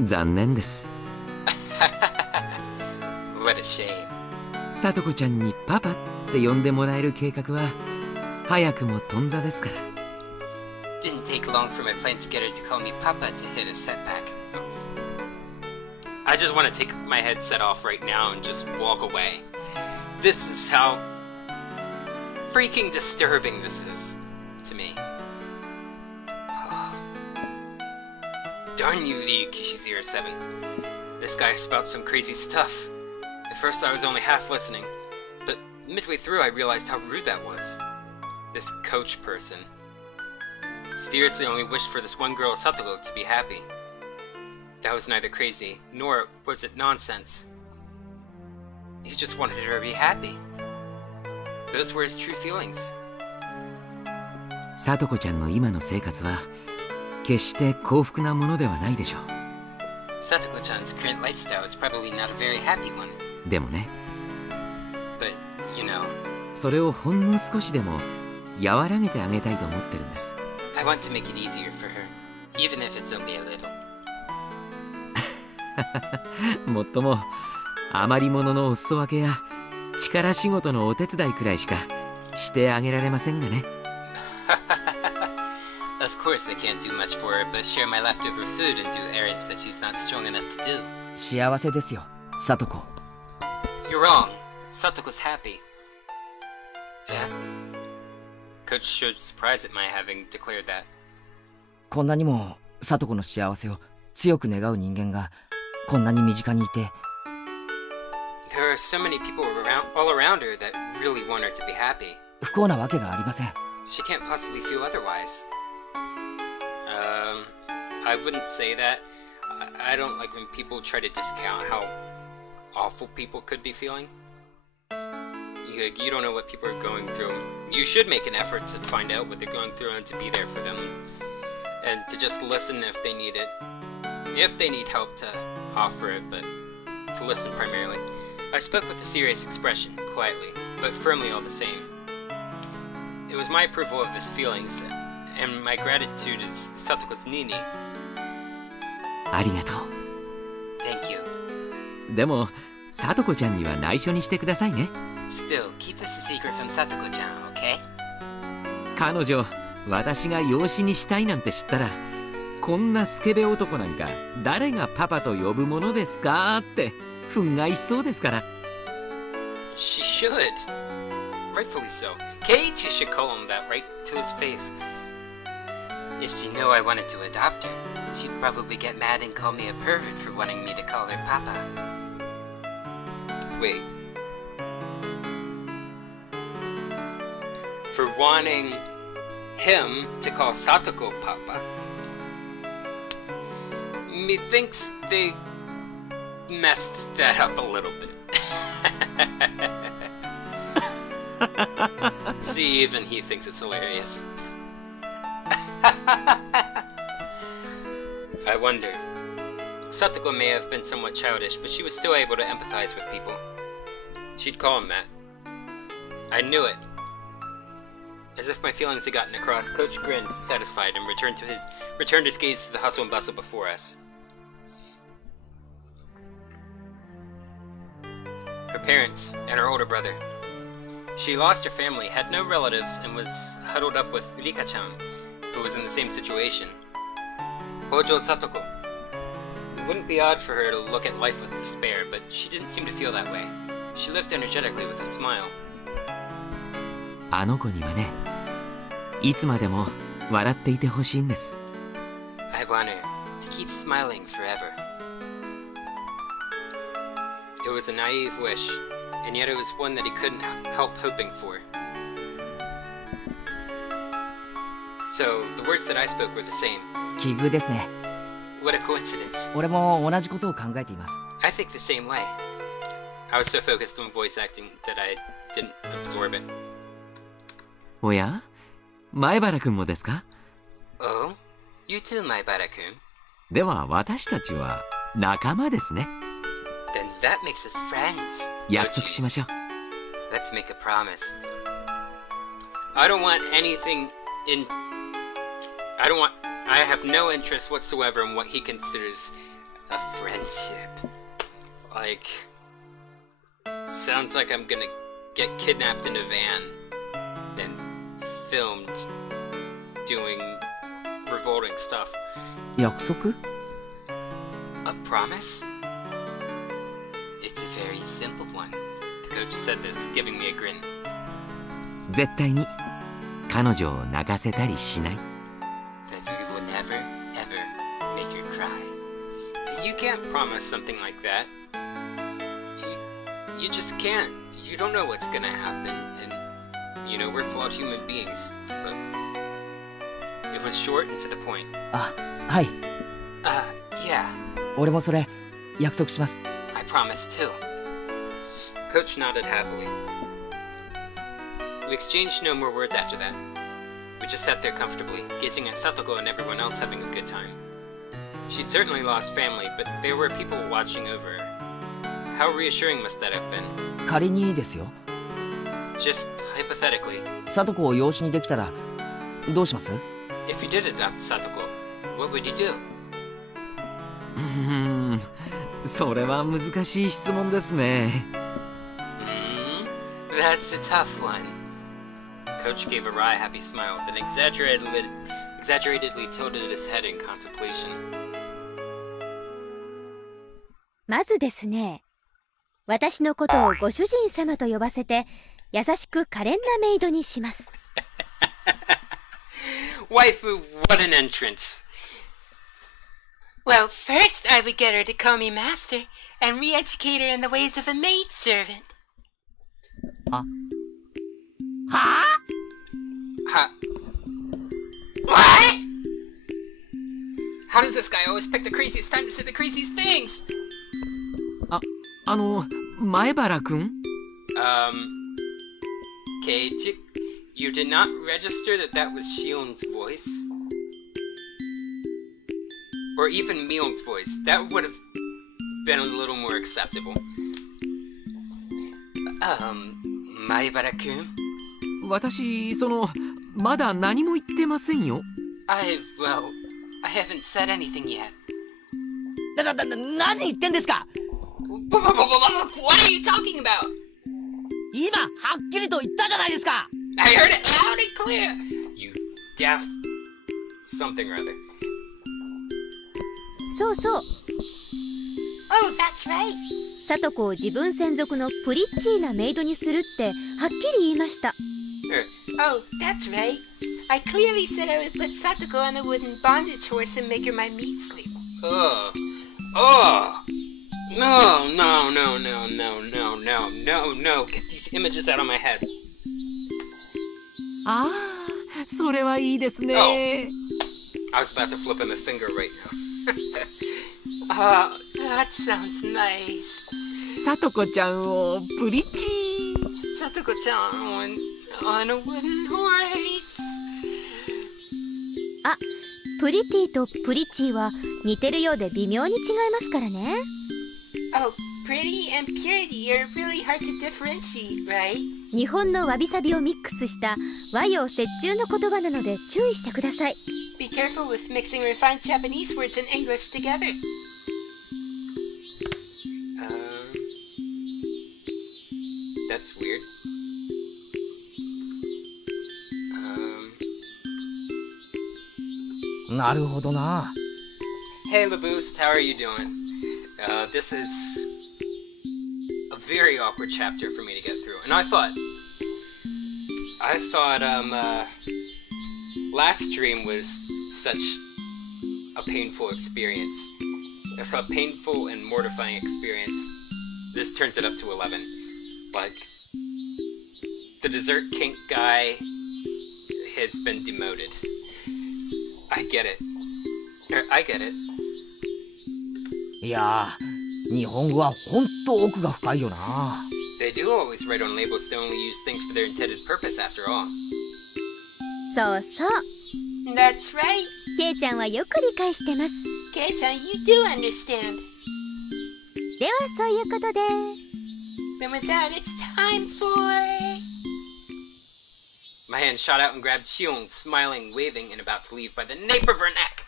残念です。 What a shame. 聡子ちゃんにパパって呼んでもらえる計画は早くも頓挫ですから。 Didn't take long for my plan to get her to call me Papa to hit a setback. I just want to take my headset off right now and just walk away. This is how freaking disturbing this is to me. Darn you, Ryukishi07. This guy spouts some crazy stuff. At first I was only half listening, but midway through I realized how rude that was. This coach person seriously only wished for this one girl, Satoko, to be happy. That was neither crazy, nor was it nonsense. He just wanted her to be happy. Those were his true feelings. 聡子ちゃんの今の生活は決して幸福なものではないでしょう。 Satoko-chan's current lifestyle is probably not a very happy one. でもね、 But, それをほんの少しでも和らげてあげたいと思ってるんです。 I want to make it easier for her, even if it's only a little. もっとも余り物のお裾分けや力仕事のお手伝いくらいしかしてあげられませんがね。Of course I can't do much for her, but share my leftover food and do errands that she's not strong enough to do. 幸せですよ、聡子。 You're wrong. Satoko's happy. Yeah? Coach showed surprise at my having declared that. こんなにも聡子の幸せを強く願う人間がこんなに身近にいて。 There are so many people all around her that really want her to be happy. 不幸なわけがありません。 She can't possibly feel otherwise. I wouldn't say that. I don't like when people try to discount how awful people could be feeling. You don't know what people are going through. You should make an effort to find out what they're going through and to be there for them. And to just listen if they need it. If they need help, to offer it, but to listen primarily. I spoke with a serious expression, quietly, but firmly all the same. It was my approval of his feelings, and my gratitude is Satoko's Nini. ありがとう。 Thank you. でも聡子ちゃんには内緒にしてくださいね。 Still, keep this a secret from Satoko-chan, okay? 彼女、私が養子にしたいなんて知ったら、こんなスケベ男なんか誰がパパと呼ぶものですかって憤慨しそうですから。 She should. Rightfully so. Keiichi should call him that right to his face. If she knew I wanted to adopt her, she'd probably get mad and call me a pervert for wanting me to call her Papa. Wait. For wanting him to call Satoko Papa? Methinks they messed that up a little bit. See, even he thinks it's hilarious. I wonder. Satoko may have been somewhat childish, but she was still able to empathize with people. She'd call him that. I knew it. As if my feelings had gotten across, Coach grinned, satisfied, and returned his gaze to the hustle and bustle before us. Her parents, and her older brother. She lost her family, had no relatives, and was huddled up with Rika-chan, who was in the same situation. Hōjō Satoko. It wouldn't be odd for her to look at life with despair, but she didn't seem to feel that way. She lived energetically with a smile. あの子にはね、いつまでも笑っていてほしいんです。I want her to keep smiling forever. It was a naive wish, and yet it was one that he couldn't help hoping for. So, the words that I spoke were the same. 奇遇ですね。 What a coincidence. 俺も同じことを考えています。I think the same way. I was so focused on voice acting that I didn't absorb it. おや、前原くんもですか？ Oh? You too, Maibara-kun. では私たちは仲間ですね。 Then that makes us friends. 約束しましょう。 Let's make a promise. I don't want anything in... I have no interest whatsoever in what he considers a friendship. Like... Sounds like I'm gonna get kidnapped in a van and filmed doing revolting stuff. 約束？ A promise? It's a very simple one. The coach said this, giving me a grin. 絶対に彼女を泣かせたりしない。 That we will never, ever make her cry. You can't promise something like that. You just can't. You don't know what's gonna happen, and, you know, we're flawed human beings, but it was short and to the point. あ、はい。Yeah. 俺もそれ約束します。I promise too. Coach nodded happily. We exchanged no more words after that. We just sat there comfortably, gazing at Satoko and everyone else having a good time. She'd certainly lost family, but there were people watching over her. How reassuring must that have been? 仮にですよ。 Just hypothetically. サトコを養子にできたらどうします？ If you did adopt Satoko, what would you do? それは難しい質問ですね。That's a tough one. Coach gave a wry, happy smile, then exaggeratedly tilted his head in contemplation. まずですね、私のことをご主人様と呼ばせて優しく可憐なメイドにします。Waifu, what an entrance! Well, first I would get her to call me master and re-educate her in the ways of a maidservant. は？ What? How does this guy always pick the craziest time to say the craziest things? 前原くん？ Keiichi, you did not register that was Shion's voice? Or even Mion's voice. That would have been a little more acceptable. Maibara-kun? 私、まだ何も言ってませんよ。I haven't said anything yet. 何言ってんですか？ What are you talking about? 今はっきりと言ったじゃないですか。 I heard it loud and clear. You deaf something or other. そうそう。Oh, that's right. サトコを自分専属のプリッチーなメイドにするってはっきり言いました。Oh, that's right. I clearly said I would put Satoko on a wooden bondage horse and make her my meat sleep. Oh. No. Get these images out of my head. ああ、それはいいですね。I was about to flip him a finger right now. Oh, that sounds nice. サトコちゃんをプリチー。Satoko-chan on a wooden horse. あ、プリティとプリッチーは似てるようで微妙に違いますからね。Oh, pretty and purity are really hard to differentiate, right? 日本のわびさびをミックスした和洋折衷の言葉なので注意してください。Be careful with mixing refined Japanese words and English together. That's weird. なるほどな。Hey Laboost, how are you doing? This is a very awkward chapter for me to get through, and I thought last stream was such a painful experience. It's a painful and mortifying experience. This turns it up to 11. Like, the dessert kink guy has been demoted. I get it. I get it. いやー、日本語は本当奥が深いよな。They do always write on labels to only use things for their intended purpose after all. そうそう。That's right. ケイちゃんはよく理解してます。Kei-chan, you do understand. ではそういうことで。Then with that, it's time for... My hand shot out and grabbed Shion, smiling, waving, and about to leave by the nape of her neck.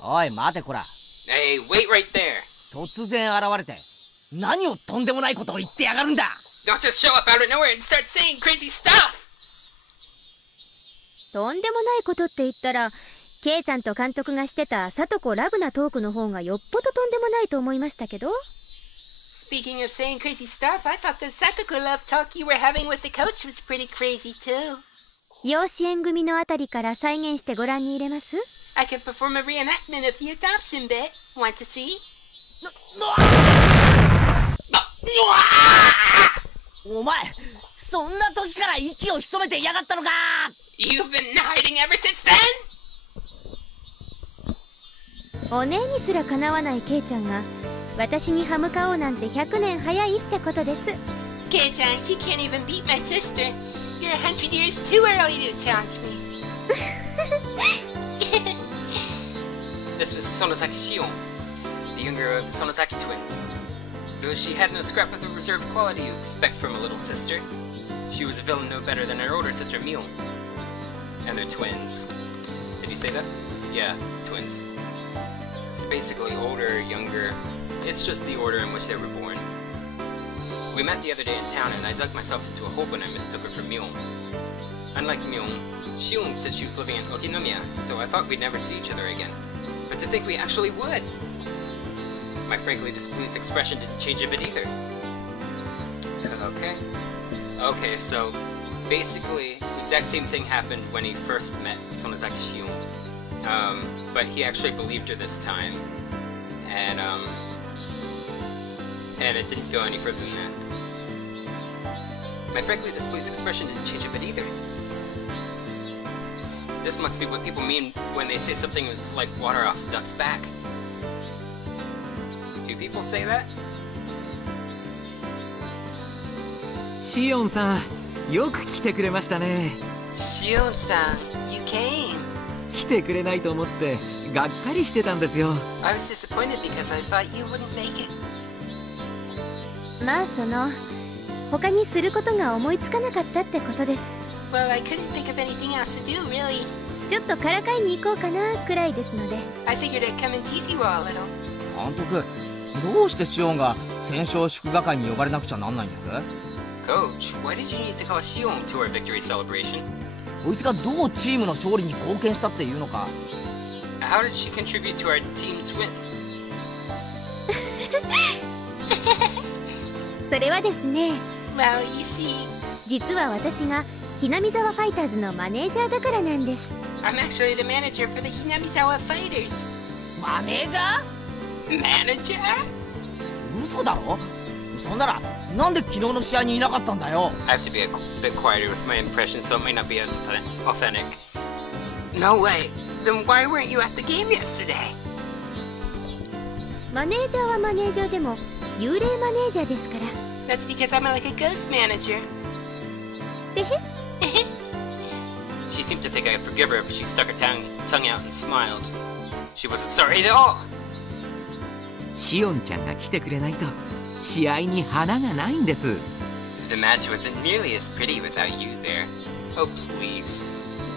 おい、待てこら。Hey, wait right there. 突然現れて、何をとんでもないことを言ってやがるんだ。Don't just show up out of nowhere and start saying crazy stuff. とんでもないことって言ったら、ケイちゃんと監督がしてたサトコラブなトークの方がよっぽどとんでもないと思いましたけど。Speaking of saying crazy stuff, I thought the Satoko love talk you were having with the coach was pretty crazy too. 養子縁組のあたりから再現してご覧に入れます？ I can perform a reenactment of the adoption bit. Want to see? お前、そんな時から息を潜めていやがったのか。 You've been hiding ever since then? お姉にすらかなわないケイちゃんが私に歯向かおうなんて100年早いってことです。 Kei-chan, you can't even beat my sister. You're 100 years too early to challenge me. This was Sonozaki Shion, the younger of the Sonozaki twins. Though she had no scrap of the reserved quality you'd expect from a little sister, she was a villain no better than her older sister Mion. And they're twins. Did you say that? Yeah, twins. So basically older, younger, it's just the order in which they were born. We met the other day in town and I dug myself into a hole when I mistook her for Mion. Unlike Mion, Shion said she was living in Okinomiya, so I thought we'd never see each other again. But to think we actually would! My frankly displeased expression didn't change a bit either. Okay, so basically, the exact same thing happened when he first met Sonozaki Shion. But he actually believed her this time. And it didn't go any further than that. My frankly displeased expression didn't change a bit either. This must be what people mean when they say something is like water off a duck's back. Do people say that? シオンさん、よく来てくれましたね。 Shion-san, you came. 来てくれないと思ってがっかりしてたんですよ。 I was disappointed because I thought you wouldn't make it. まあ他にすることが思いつかなかったってことです。 Well, I couldn't think of anything else to do, really. ちょっとからかいに行こうかなくらいですので。 I figured I'd come and tease you all a little. 監督、どうしてシオンが戦勝祝賀会に呼ばれなくちゃなんないんです？ Coach, why did you need to call Shion to our victory celebration? こいつがどうチームの勝利に貢献したっていうのか。 How did she contribute to our team's win? それはですね、 Well, you see, 実は私がひなみざわファイターズのマネージャーだからなんです。 I'm actually the manager for the Hinamizawa Fighters. マネージャー？ Manager? 嘘だろ？そんならなんで昨日の試合にいなかったんだよ。 I have to be a bit quieter with my impression, so it might not be as authentic. No way. Then why weren't you at the game yesterday? マネージャーはマネージャーでも幽霊マネージャーですから。 That's because I'm like a ghost manager. でへ She seemed to think I'd forgive her if she stuck her tongue out and smiled. She wasn't sorry at all. シオンちゃんが来てくれないと試合に花がないんです。 The match wasn't nearly as pretty without you there. Oh, please.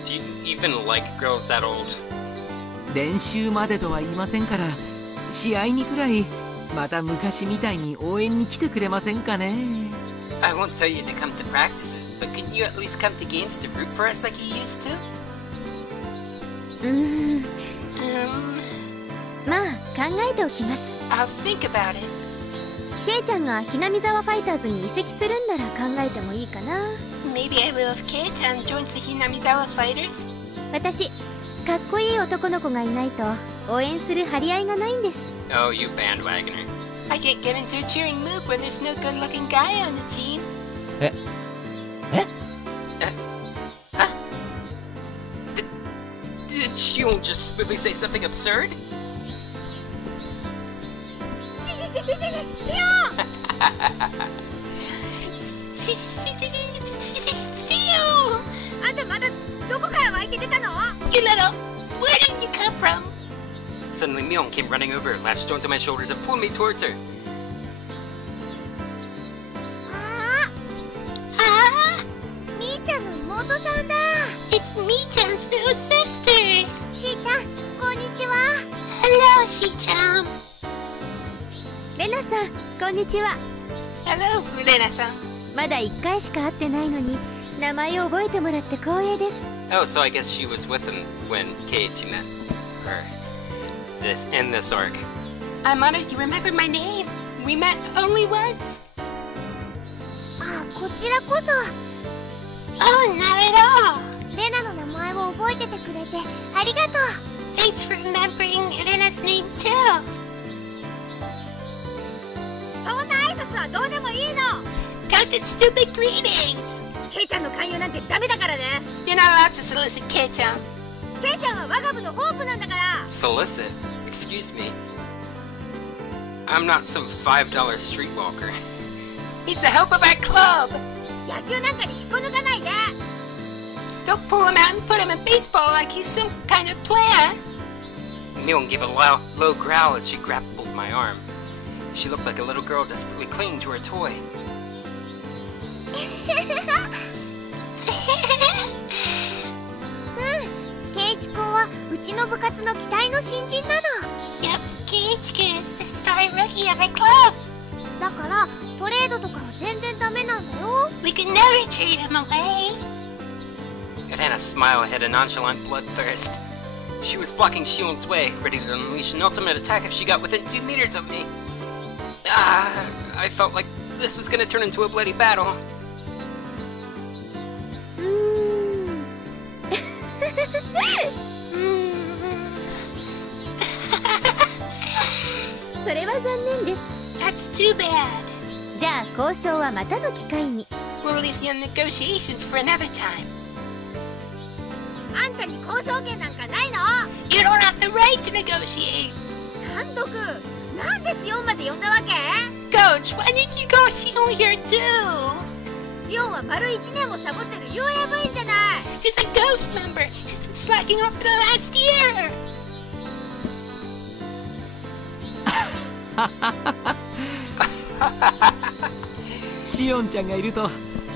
Do you even like girls that old? 練習までとは言いませんから、試合にくらいまた昔みたいに応援に来てくれませんかね。 I won't tell you to come to practices, but can you at least come to games to root for us like you used to? まあ考えておきます。 I'll think about it. ケイちゃんがひなみざわファイターズに移籍するんなら考えてもいいかな。 Maybe I will if Kei-chan joins the Hinamizawa Fighters. 私かっこいい男の子がいないと応援する張り合いがないんです。 Oh, you bandwagoner. I can't get into a cheering mood when there's no good-looking guy on the team. Did Shion just smoothly say something absurd? あんたまだどこから湧いて出たの？ You little... Where did you come from? Suddenly, Mion came running over, latched onto my shoulders, and pulled me towards her. Ah, みーちゃんの妹さんだ。 it's Mi-chan's little sister. しーちゃん、こんにちは。 Hello, Shi-chan. レナさんこんにちは。 Hello, Furena-san. まだ1回しか会ってないのに名前を覚えてもらって光栄です。 Oh, so I guess she was with him when Keiichi met her. In this arc. I'm honored you remembered my name. We met only once. あ、こちらこそ。 Oh, not at all. レナの名前を覚えててくれてありがとう。 Thanks for remembering Rena's name too. そんな挨拶はどうでもいいの。 Got the stupid greetings. ケイちゃんの勧誘なんてダメだからね。 You're not allowed to solicit Kei-chan. ケイちゃんは我が部のホープなんだから。 Solicit? Excuse me. I'm not some $5 streetwalker. He's the hope of our club. 野球なんかに引っこ抜かないで。 They'll pull him out and put him in baseball like he's some kind of plant. Mion gave a low growl as she grappled my arm. She looked like a little girl desperately clinging to her toy. ケイチ君はうちの部活の期待の新人なの。 Yep, Keiichi is the star rookie of our club. だからトレードとかは全然ダメなんだよ。 We could never trade him away. Anna's smile had a nonchalant bloodthirst. She was blocking Shion's way, ready to unleash an ultimate attack if she got within 2 meters of me. I felt like this was gonna turn into a bloody battle. それは残念です。 That's too bad. じゃあ交渉はまたの機会に。 We'll leave the negotiations for another time. あんたに交渉権なんかないの。 You don't have the right to negotiate. 監督、なんでシオンまで呼んだわけ？ Coach, why didn't you go Shion here too? シオンは丸1年もサボってる幽霊部員じゃない。 She's a ghost member. She's been slacking off for the last year. シオンちゃんがいると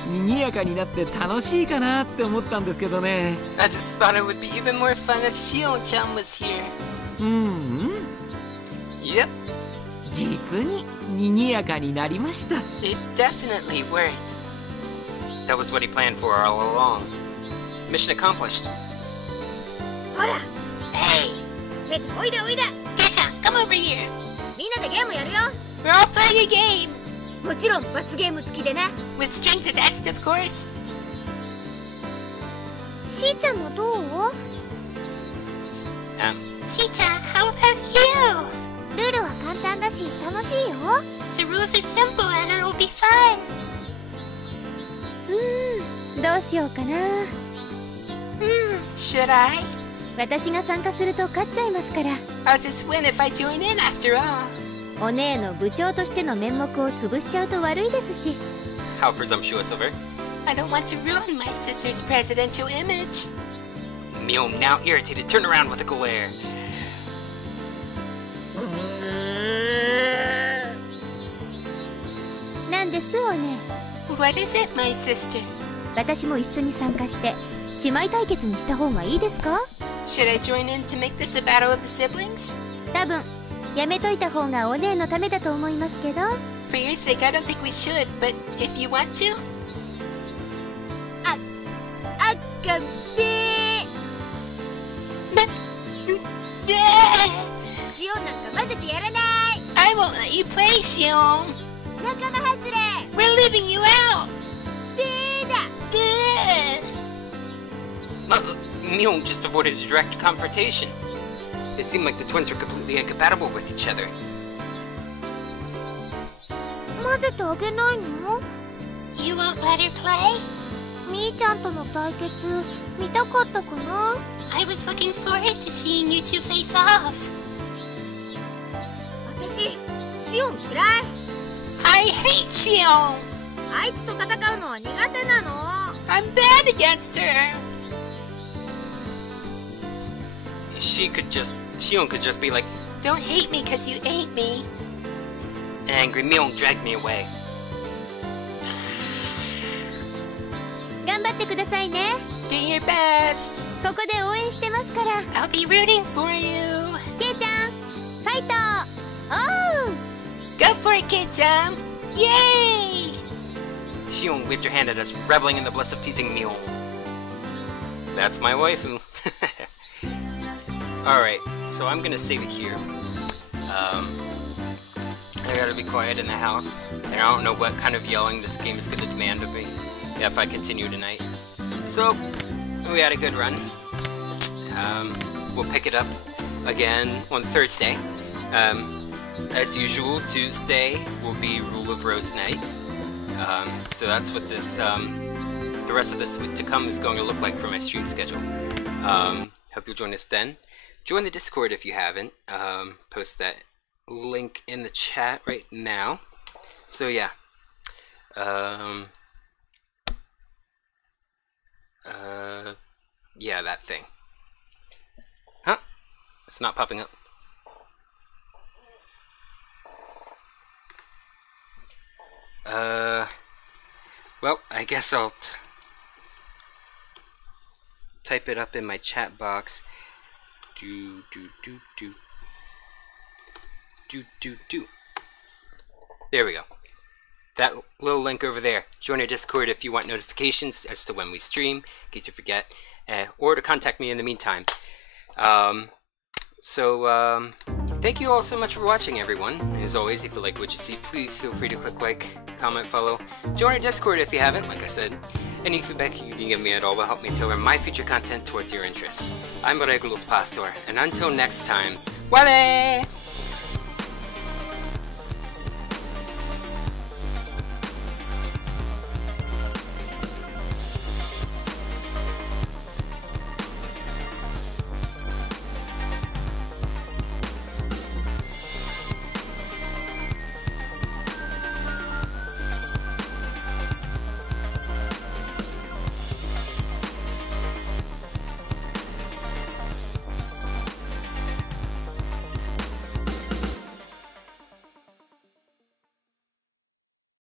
賑やかになって楽しいかなって思ったんですけどね。 I just thought it would be even more fun if Shion-chan was here. Yep, 実に賑やかになりました。 It definitely worked. that was what he planned for all along. Mission accomplished. ほら、 Hey, ケイちゃんおいでおいで。 Kei-chan, come over here. みんなでゲームやるよ。 We're all playing a game. もちろん罰ゲーム付きでね。 With strings attached, of course. しーちゃんもどう？ Cheetah, how about you? ルールは簡単だし楽しいよ。 The rules are simple and it'll be fun. どうしようかな。Should I? 私が参加すると勝っちゃいますから。 I'll just win if I join in after all. お姉の部長としての面目を潰しちゃうと悪いですし。 How presumptuous of her. I don't want to ruin my sister's presidential image. Mio, now irritated, turn around with a glare. なんですお姉。 What is it, my sister? 私も一緒に参加して姉妹対決にした方がいいですか？ Should I join in to make this a battle of the siblings? 多分やめといた方がお姉のためだと思いますけど。 For your sake, I don't think we should, but if you want to. あっかべー。塩なんか混ぜてやらない。 I won't let you play, Shion. 仲間外れ。 We're leaving you out. べーだ。 Mio just avoided a direct confrontation. It seemed like the twins were completely incompatible with each other. 混ぜてあげないの？ You won't let her play? みーちゃんとの対決見たかったかな？ I was looking forward to seeing you two face off. 私シオン嫌い。 I hate Shion. あいつと戦うのは苦手なの。 I'm bad against her. Shion could just be like, Don't hate me because you ate me. angry. Mio dragged me away. 頑張ってくださいね。 Do your best. ここで応援してますから。 I'll be rooting for you. ケイちゃんファイト。おう。 Go for it, Kid-chan. Yay! Shion waved her hand at us, reveling in the bliss of teasing Mio. That's my waifu. Alright, so I'm gonna save it here. I gotta be quiet in the house, and I don't know what kind of yelling this game is gonna demand of me if I continue tonight. So, we had a good run. We'll pick it up again on Thursday. As usual, Tuesday will be Rule of Rose Night. So that's what this, the rest of this week to come is going to look like for my stream schedule. Hope you'll join us then. Join the Discord if you haven't. Post that link in the chat right now. So yeah. Yeah, that thing. Huh? It's not popping up. Well, I guess I'll type it up in my chat box. There we go. That little link over there. Join our Discord if you want notifications as to when we stream, in case you forget, or to contact me in the meantime. Thank you all so much for watching, everyone. As always, if you like what you see, please feel free to click like, comment, follow. Join our Discord if you haven't, like I said. Any feedback you can give me at all will help me tailor my future content towards your interests. I'm Regulus Pastor, and until next time, Wale!